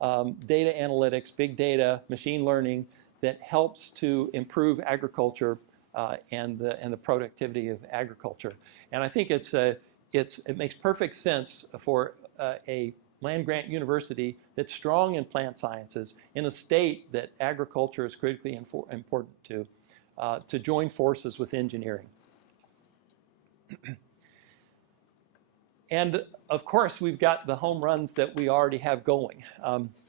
data analytics, big data, machine learning that helps to improve agriculture and the productivity of agriculture. And I think it makes perfect sense for a land-grant university that's strong in plant sciences in a state that agriculture is critically important to join forces with engineering. And of course, we've got the home runs that we already have going.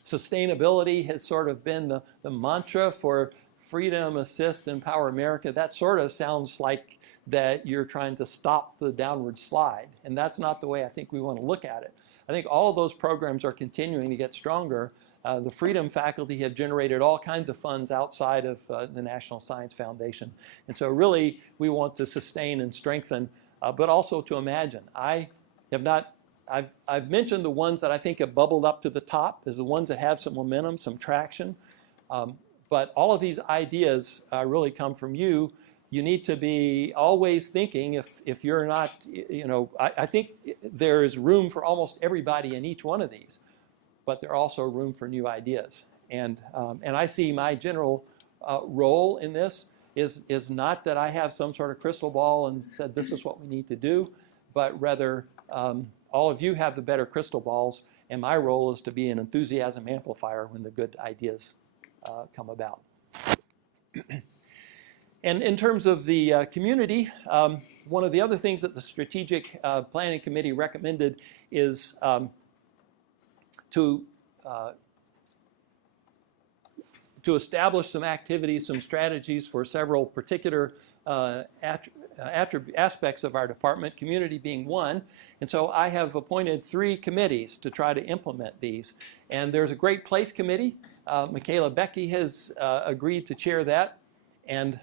Sustainability has sort of been the mantra for Freedom, Assist, Empower America. That sort of sounds like that you're trying to stop the downward slide. And that's not the way I think we want to look at it. I think all of those programs are continuing to get stronger. The Freedom faculty have generated all kinds of funds outside of the National Science Foundation. And so really, we want to sustain and strengthen, but also to imagine. I've mentioned the ones that I think have bubbled up to the top as the ones that have some momentum, some traction. But all of these ideas really come from you. You need to be always thinking, if you're not, I think there is room for almost everybody in each one of these, but there's also room for new ideas. And I see my general role in this is not that I have some sort of crystal ball and said this is what we need to do, but rather all of you have the better crystal balls, and my role is to be an enthusiasm amplifier when the good ideas come about. And in terms of the community, one of the other things that the Strategic Planning Committee recommended is to establish some activities, some strategies for several particular aspects of our department, community being one. And so I have appointed 3 committees to try to implement these. And there's a Great Place Committee. Michaela Becky has agreed to chair that. And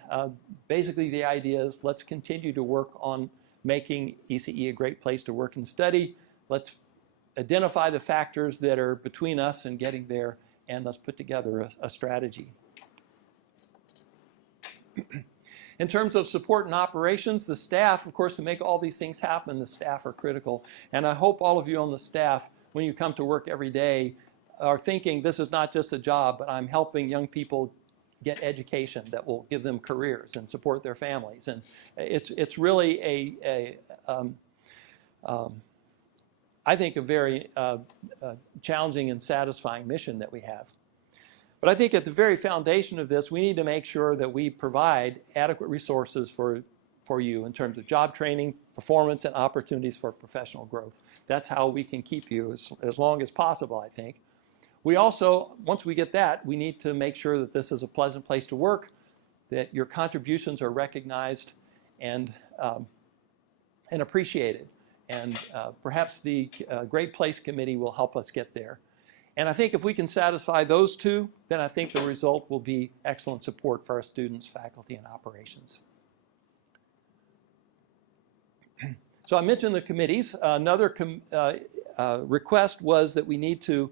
basically the idea is let's continue to work on making ECE a great place to work and study. Let's identify the factors that are between us and getting there, and let's put together a strategy. In terms of support and operations, the staff, of course, to make all these things happen, the staff are critical. And I hope all of you on the staff when you come to work every day are thinking this is not just a job, but I'm helping young people get education that will give them careers and support their families. And it's really I think a very challenging and satisfying mission that we have. But I think at the very foundation of this, we need to make sure that we provide adequate resources for you in terms of job training, performance, and opportunities for professional growth. That's how we can keep you as long as possible, I think. We also, once we get that, we need to make sure that this is a pleasant place to work, that your contributions are recognized and appreciated. And perhaps the Great Place Committee will help us get there. And I think if we can satisfy those two, then I think the result will be excellent support for our students, faculty, and operations. So I mentioned the committees. Another request was that we need to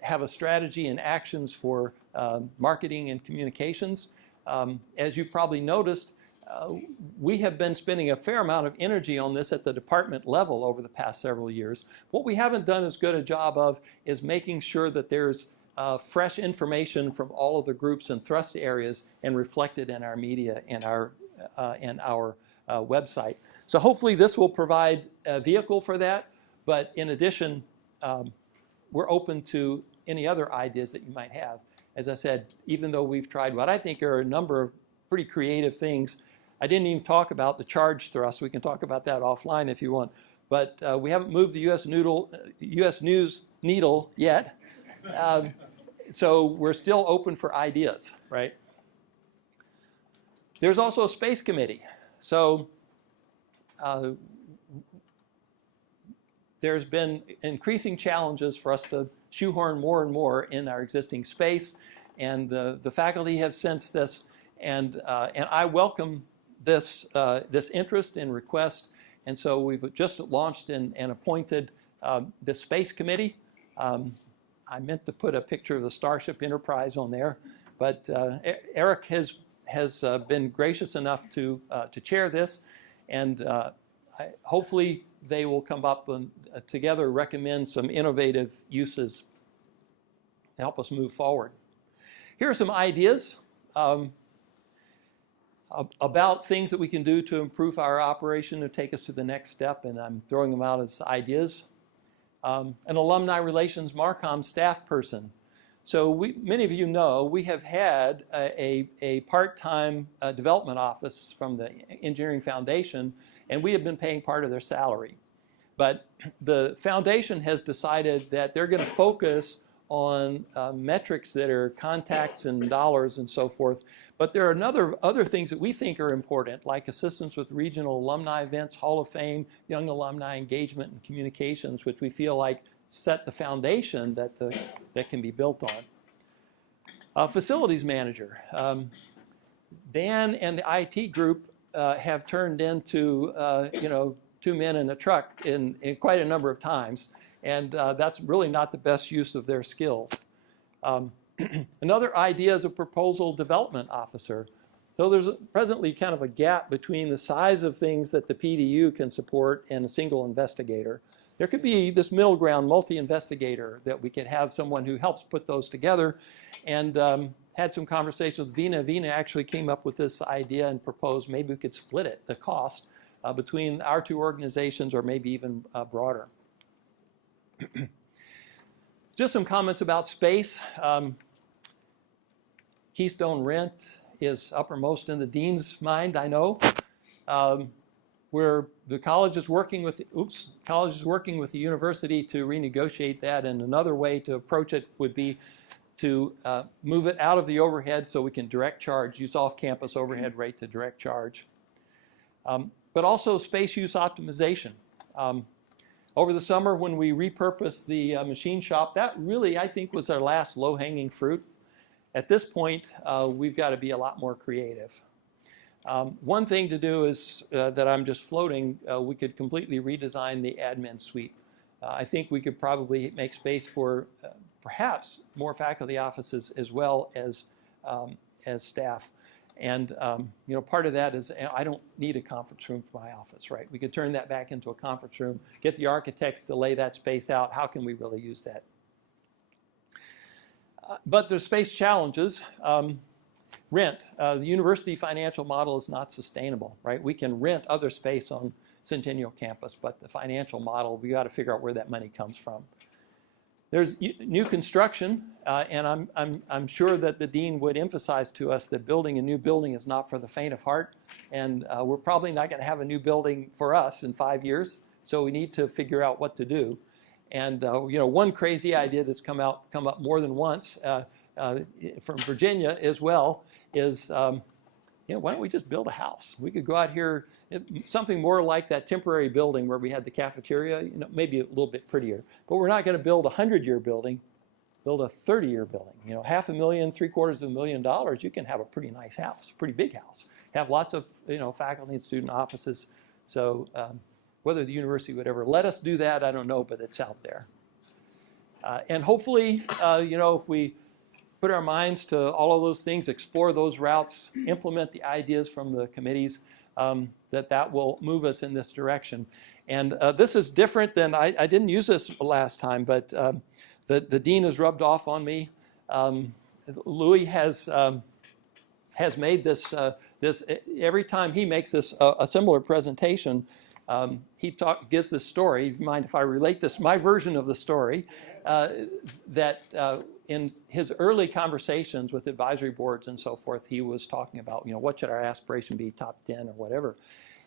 have a strategy and actions for marketing and communications. As you probably noticed, we have been spending a fair amount of energy on this at the department level over the past several years. What we haven't done as good a job of is making sure that there's fresh information from all of the groups and thrust areas and reflected in our media and our website. So hopefully this will provide a vehicle for that, but in addition, we're open to any other ideas that you might have. As I said, even though we've tried what I think are a number of pretty creative things, I didn't even talk about the charge thrust. We can talk about that offline if you want. But we haven't moved the US News needle yet. So we're still open for ideas, right? There's also a space committee. So there's been increasing challenges for us to shoehorn more and more in our existing space. And the faculty have sensed this. And I welcome this interest and request, and so we've just launched and appointed the Space Committee. I meant to put a picture of the Starship Enterprise on there, but Eric has been gracious enough to chair this, and hopefully they will come up and together recommend some innovative uses to help us move forward. Here are some ideas about things that we can do to improve our operation and take us to the next step, and I'm throwing them out as ideas. An alumni relations Marcom staff person. So many of you know we have had a part-time development office from the Engineering Foundation, and we have been paying part of their salary. But the foundation has decided that they're going to focus on metrics that are contacts and dollars and so forth. But there are other things that we think are important, like assistance with regional alumni events, Hall of Fame, young alumni engagement and communications, which we feel like set the foundation that can be built on. Facilities manager. Dan and the IT group have turned into 2 men in a truck in quite a number of times, and that's really not the best use of their skills. Another idea is a proposal development officer. So there's presently kind of a gap between the size of things that the PDU can support and a single investigator. There could be this middle ground multi-investigator that we could have someone who helps put those together, and had some conversations with Vina. Vina actually came up with this idea and proposed maybe we could split it, the cost, between our two organizations or maybe even broader. Just some comments about space. Keystone Rent is uppermost in the dean's mind, I know. Where the college is working with the university to renegotiate that, and another way to approach it would be to move it out of the overhead so we can direct charge, use off-campus overhead rate to direct charge. But also space use optimization. Over the summer when we repurposed the machine shop, that really I think was our last low-hanging fruit. At this point, we've got to be a lot more creative. One thing to do is that I'm just floating, we could completely redesign the admin suite. I think we could probably make space for perhaps more faculty offices as well as staff. And you know, part of that is I don't need a conference room for my office, right? We could turn that back into a conference room, get the architects to lay that space out. How can we really use that? But there's space challenges. Rent. The university financial model is not sustainable, right? We can rent other space on Centennial campus, but the financial model, we got to figure out where that money comes from. There's new construction, and I'm sure that the dean would emphasize to us that building a new building is not for the faint of heart, and we're probably not going to have a new building for us in 5 years, so we need to figure out what to do. And you know, one crazy idea that's come up more than once from Virginia as well is, you know, why don't we just build a house? We could go out here, something more like that temporary building where we had the cafeteria, you know, maybe a little bit prettier. But we're not going to build a 100-year building, build a 30-year building. You know, $500,000, $750,000, you can have a pretty nice house, pretty big house. Have lots of, you know, faculty and student offices. So whether the university would ever let us do that, I don't know, but it's out there. And hopefully, you know, if we put our minds to all of those things, explore those routes, implement the ideas from the committees, that will move us in this direction. And this is different than, I didn't use this last time, but the dean has rubbed off on me. Louis has made this, every time he makes this a similar presentation, he gives this story. Mind if I relate this, my version of the story, that in his early conversations with advisory boards and so forth, he was talking about, you know, what should our aspiration be, top 10 or whatever.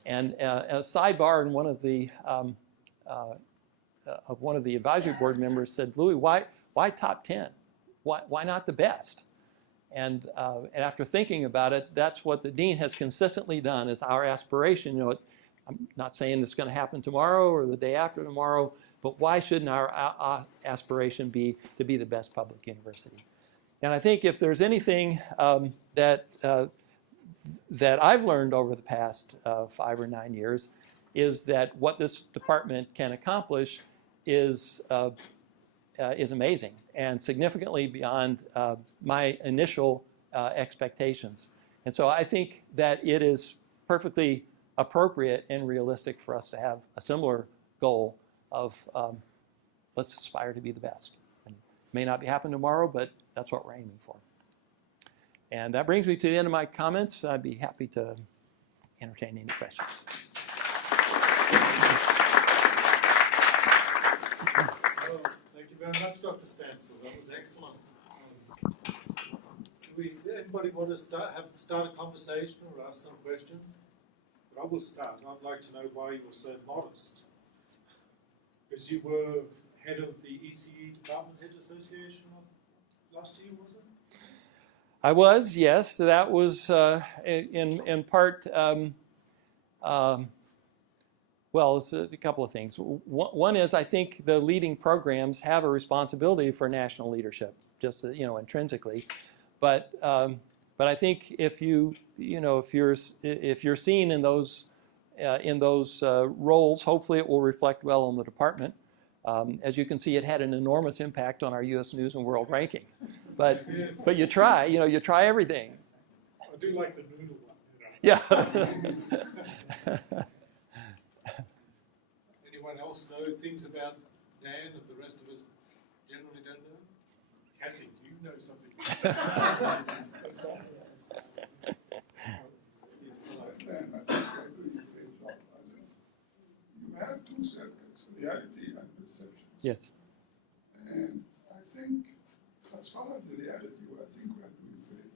And a sidebar, and one of the advisory board members said, Louis, why top 10? Why not the best? And after thinking about it, that's what the dean has consistently done is our aspiration. You know, I'm not saying it's going to happen tomorrow or the day after tomorrow, but why shouldn't our aspiration be to be the best public university? And I think if there's anything that I've learned over the past 5 or 9 years is that what this department can accomplish is amazing and significantly beyond my initial expectations. And so I think that it is perfectly appropriate and realistic for us to have a similar goal of let's aspire to be the best. And it may not happen tomorrow, but that's what we're aiming for. And that brings me to the end of my comments. I'd be happy to entertain any questions. Well, thank you very much, Dr. Stancil. That was excellent. Anybody want to start a conversation or ask some questions? But I will start. I'd like to know why you were so modest. Because you were head of the ECE Department Head Association last year, was it? I was, yes. That was in part, well, it's a couple of things. One is I think the leading programs have a responsibility for national leadership, just you know, intrinsically. But I think if you're seen in those roles, hopefully it will reflect well on the department. As you can see, it had an enormous impact on our U.S. News and World ranking. But Yes. but you try everything. I do like the noodle one. You know. Yeah. Anyone else know things about Dan that the rest of us generally don't know? Kathy, you know something. Yes, Dan, I think you're doing a great job. You have two circuits, reality and perceptions. Yes. And I think, as far as the reality, I think we are doing great.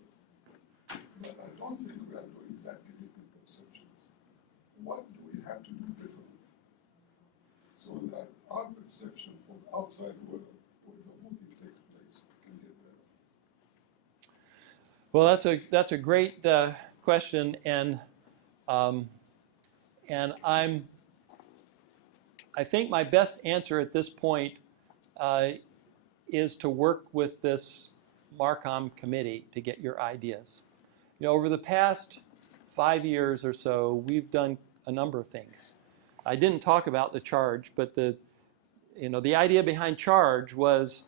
But I don't think we are doing that great in perceptions. What do we have to do differently so that our perception from outside world, where the voting takes place, can get better? Well, that's a great question, and I think my best answer at this point is to work with this Marcom committee to get your ideas. You know, over the past 5 years or so, we've done a number of things. I didn't talk about the charge, but the idea behind charge was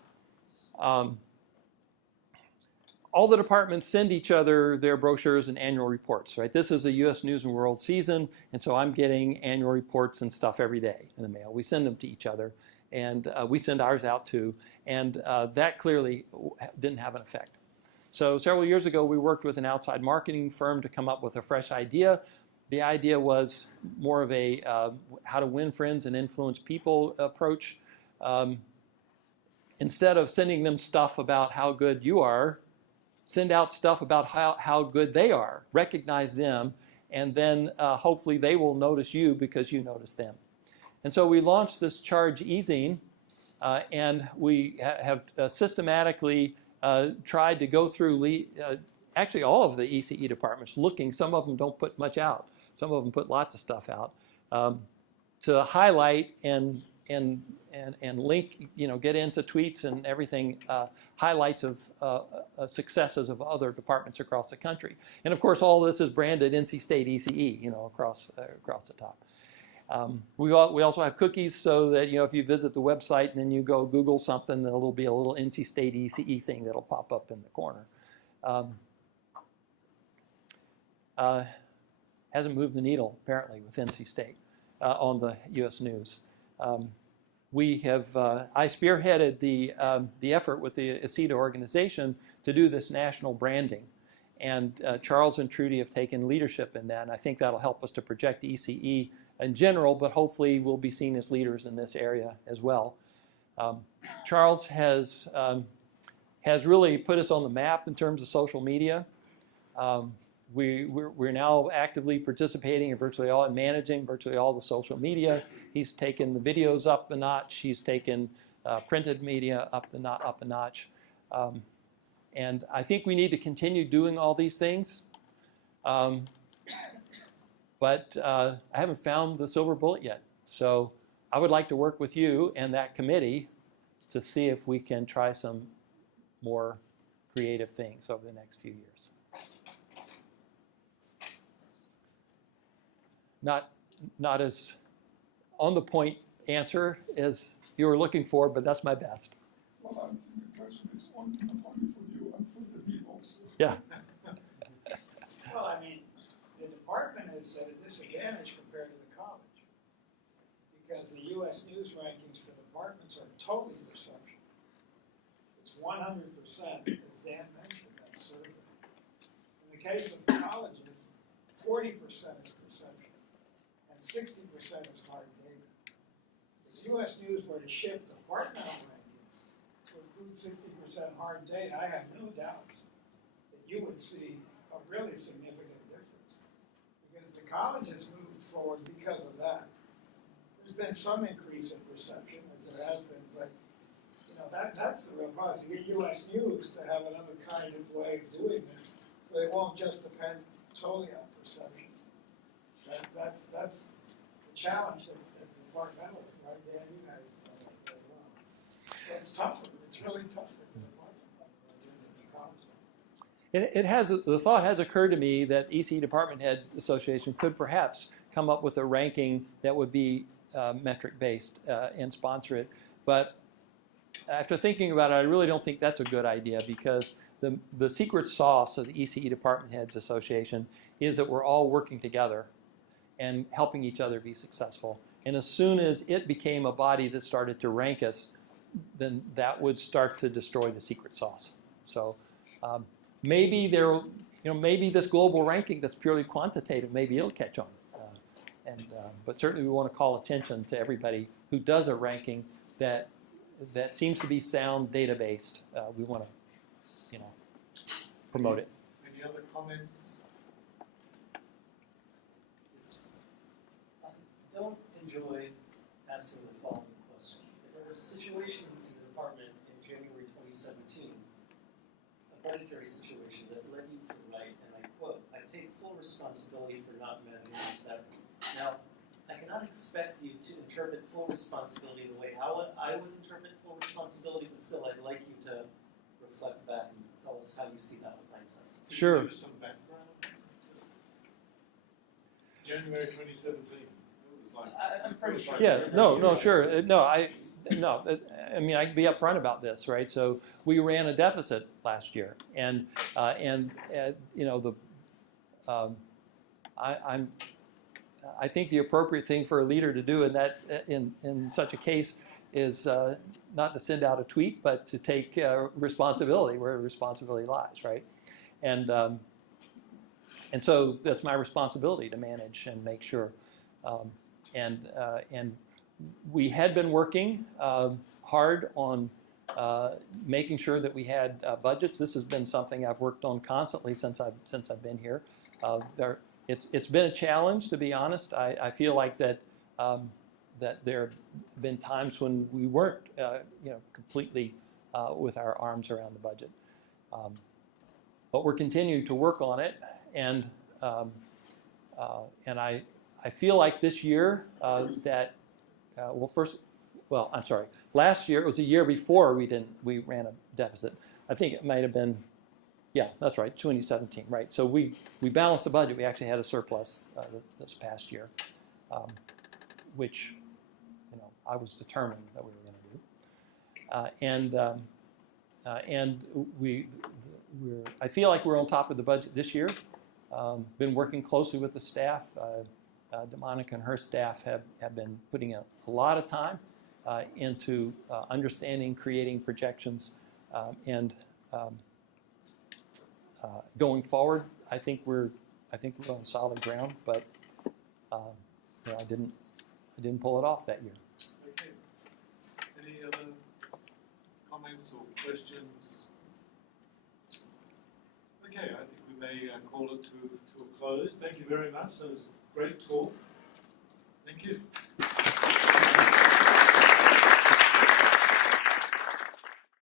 all the departments send each other their brochures and annual reports, right? This is a U.S. News and World season, and so I'm getting annual reports and stuff every day in the mail. We send them to each other, and we send ours out too, and that clearly didn't have an effect. So several years ago, we worked with an outside marketing firm to come up with a fresh idea. The idea was more of a how to win friends and influence people approach. Instead of sending them stuff about how good you are, send out stuff about how good they are, recognize them, and then hopefully they will notice you because you notice them. And so we launched this charge e-zine, and we have systematically tried to go through actually all of the ECE departments looking. Some of them don't put much out. Some of them put lots of stuff out to highlight and link, get into tweets and everything, highlights of successes of other departments across the country. And of course, all this is branded NC State ECE, across the top. We also have cookies so that, if you visit the website and then you go Google something, there'll be a little NC State ECE thing that'll pop up in the corner. Hasn't moved the needle, apparently, with NC State on the U.S. News. We have, I spearheaded the effort with the ACETA organization to do this national branding. And Charles and Trudy have taken leadership in that, and I think that'll help us to project ECE in general, but hopefully we'll be seen as leaders in this area as well. Charles has really put us on the map in terms of social media. We're now actively participating in virtually all and managing virtually all the social media. He's taken the videos up a notch. He's taken printed media up a notch. And I think we need to continue doing all these things. But I haven't found the silver bullet yet. So I would like to work with you and that committee to see if we can try some more creative things over the next few years. Not as on-the-point answer as you were looking for, but that's my best. Well, I think the question is not only for you and for the people. So. Yeah. Well, I mean, the department is at a disadvantage compared to the college because the U.S. News rankings for departments are totally perception. It's 100%, as Dan mentioned, that survey. In the case of colleges, 40% is perception. 60% is hard data. If U.S. News were to shift departmental rankings to include 60% hard data, I have no doubts that you would see a really significant difference. Because the college has moved forward because of that. There's been some increase in perception, as there has been, but that's the real cause. You get U.S. News to have another kind of way of doing this, so they won't just depend totally on perception. That's the challenge that the departmental, right? Dan, you guys know that very well. So it's tougher. It's really tougher for the department than it is in the college. The thought has occurred to me that ECE Department Head Association could perhaps come up with a ranking that would be metric-based and sponsor it. But after thinking about it, I really don't think that's a good idea because the secret sauce of the ECE Department Heads Association is that we're all working together and helping each other be successful. And as soon as it became a body that started to rank us, then that would start to destroy the secret sauce. So maybe maybe this global ranking that's purely quantitative, maybe it'll catch on. But certainly we want to call attention to everybody who does a ranking that seems to be sound data-based. We want to, promote it. Any other comments? I don't enjoy asking the following question. There was a situation in the department in January 2017, a budgetary situation that led you to write, and I quote, "I take full responsibility for not managing this effort." Now, I cannot expect you to interpret full responsibility the way I would interpret full responsibility, but still I'd like you to reflect back and tell us how you see that with hindsight. Sure. Give us some background. January 2017. I'm pretty sure. Yeah, no, sure. No, no, I mean, I can be upfront about this, right? So we ran a deficit last year, and you know, I think the appropriate thing for a leader to do in such a case is not to send out a tweet, but to take responsibility where responsibility lies, right? And so that's my responsibility to manage and make sure. And we had been working hard on making sure that we had budgets. This has been something I've worked on constantly since I've been here. It's been a challenge, to be honest. I feel like that there have been times when we weren't, completely with our arms around the budget. But we're continuing to work on it, and I feel like this year last year, it was a year before we ran a deficit. I think it might have been, yeah, that's right, 2017, right? So we balanced the budget. We actually had a surplus this past year, which, I was determined that we were going to do. I feel like we're on top of the budget this year. Been working closely with the staff. DeMonica and her staff have been putting a lot of time into understanding, creating projections, and going forward, I think we're on solid ground. But I didn't pull it off that year. Okay. Any other comments or questions? Okay, I think we may call it to a close. Thank you very much. That was a great talk. Thank you.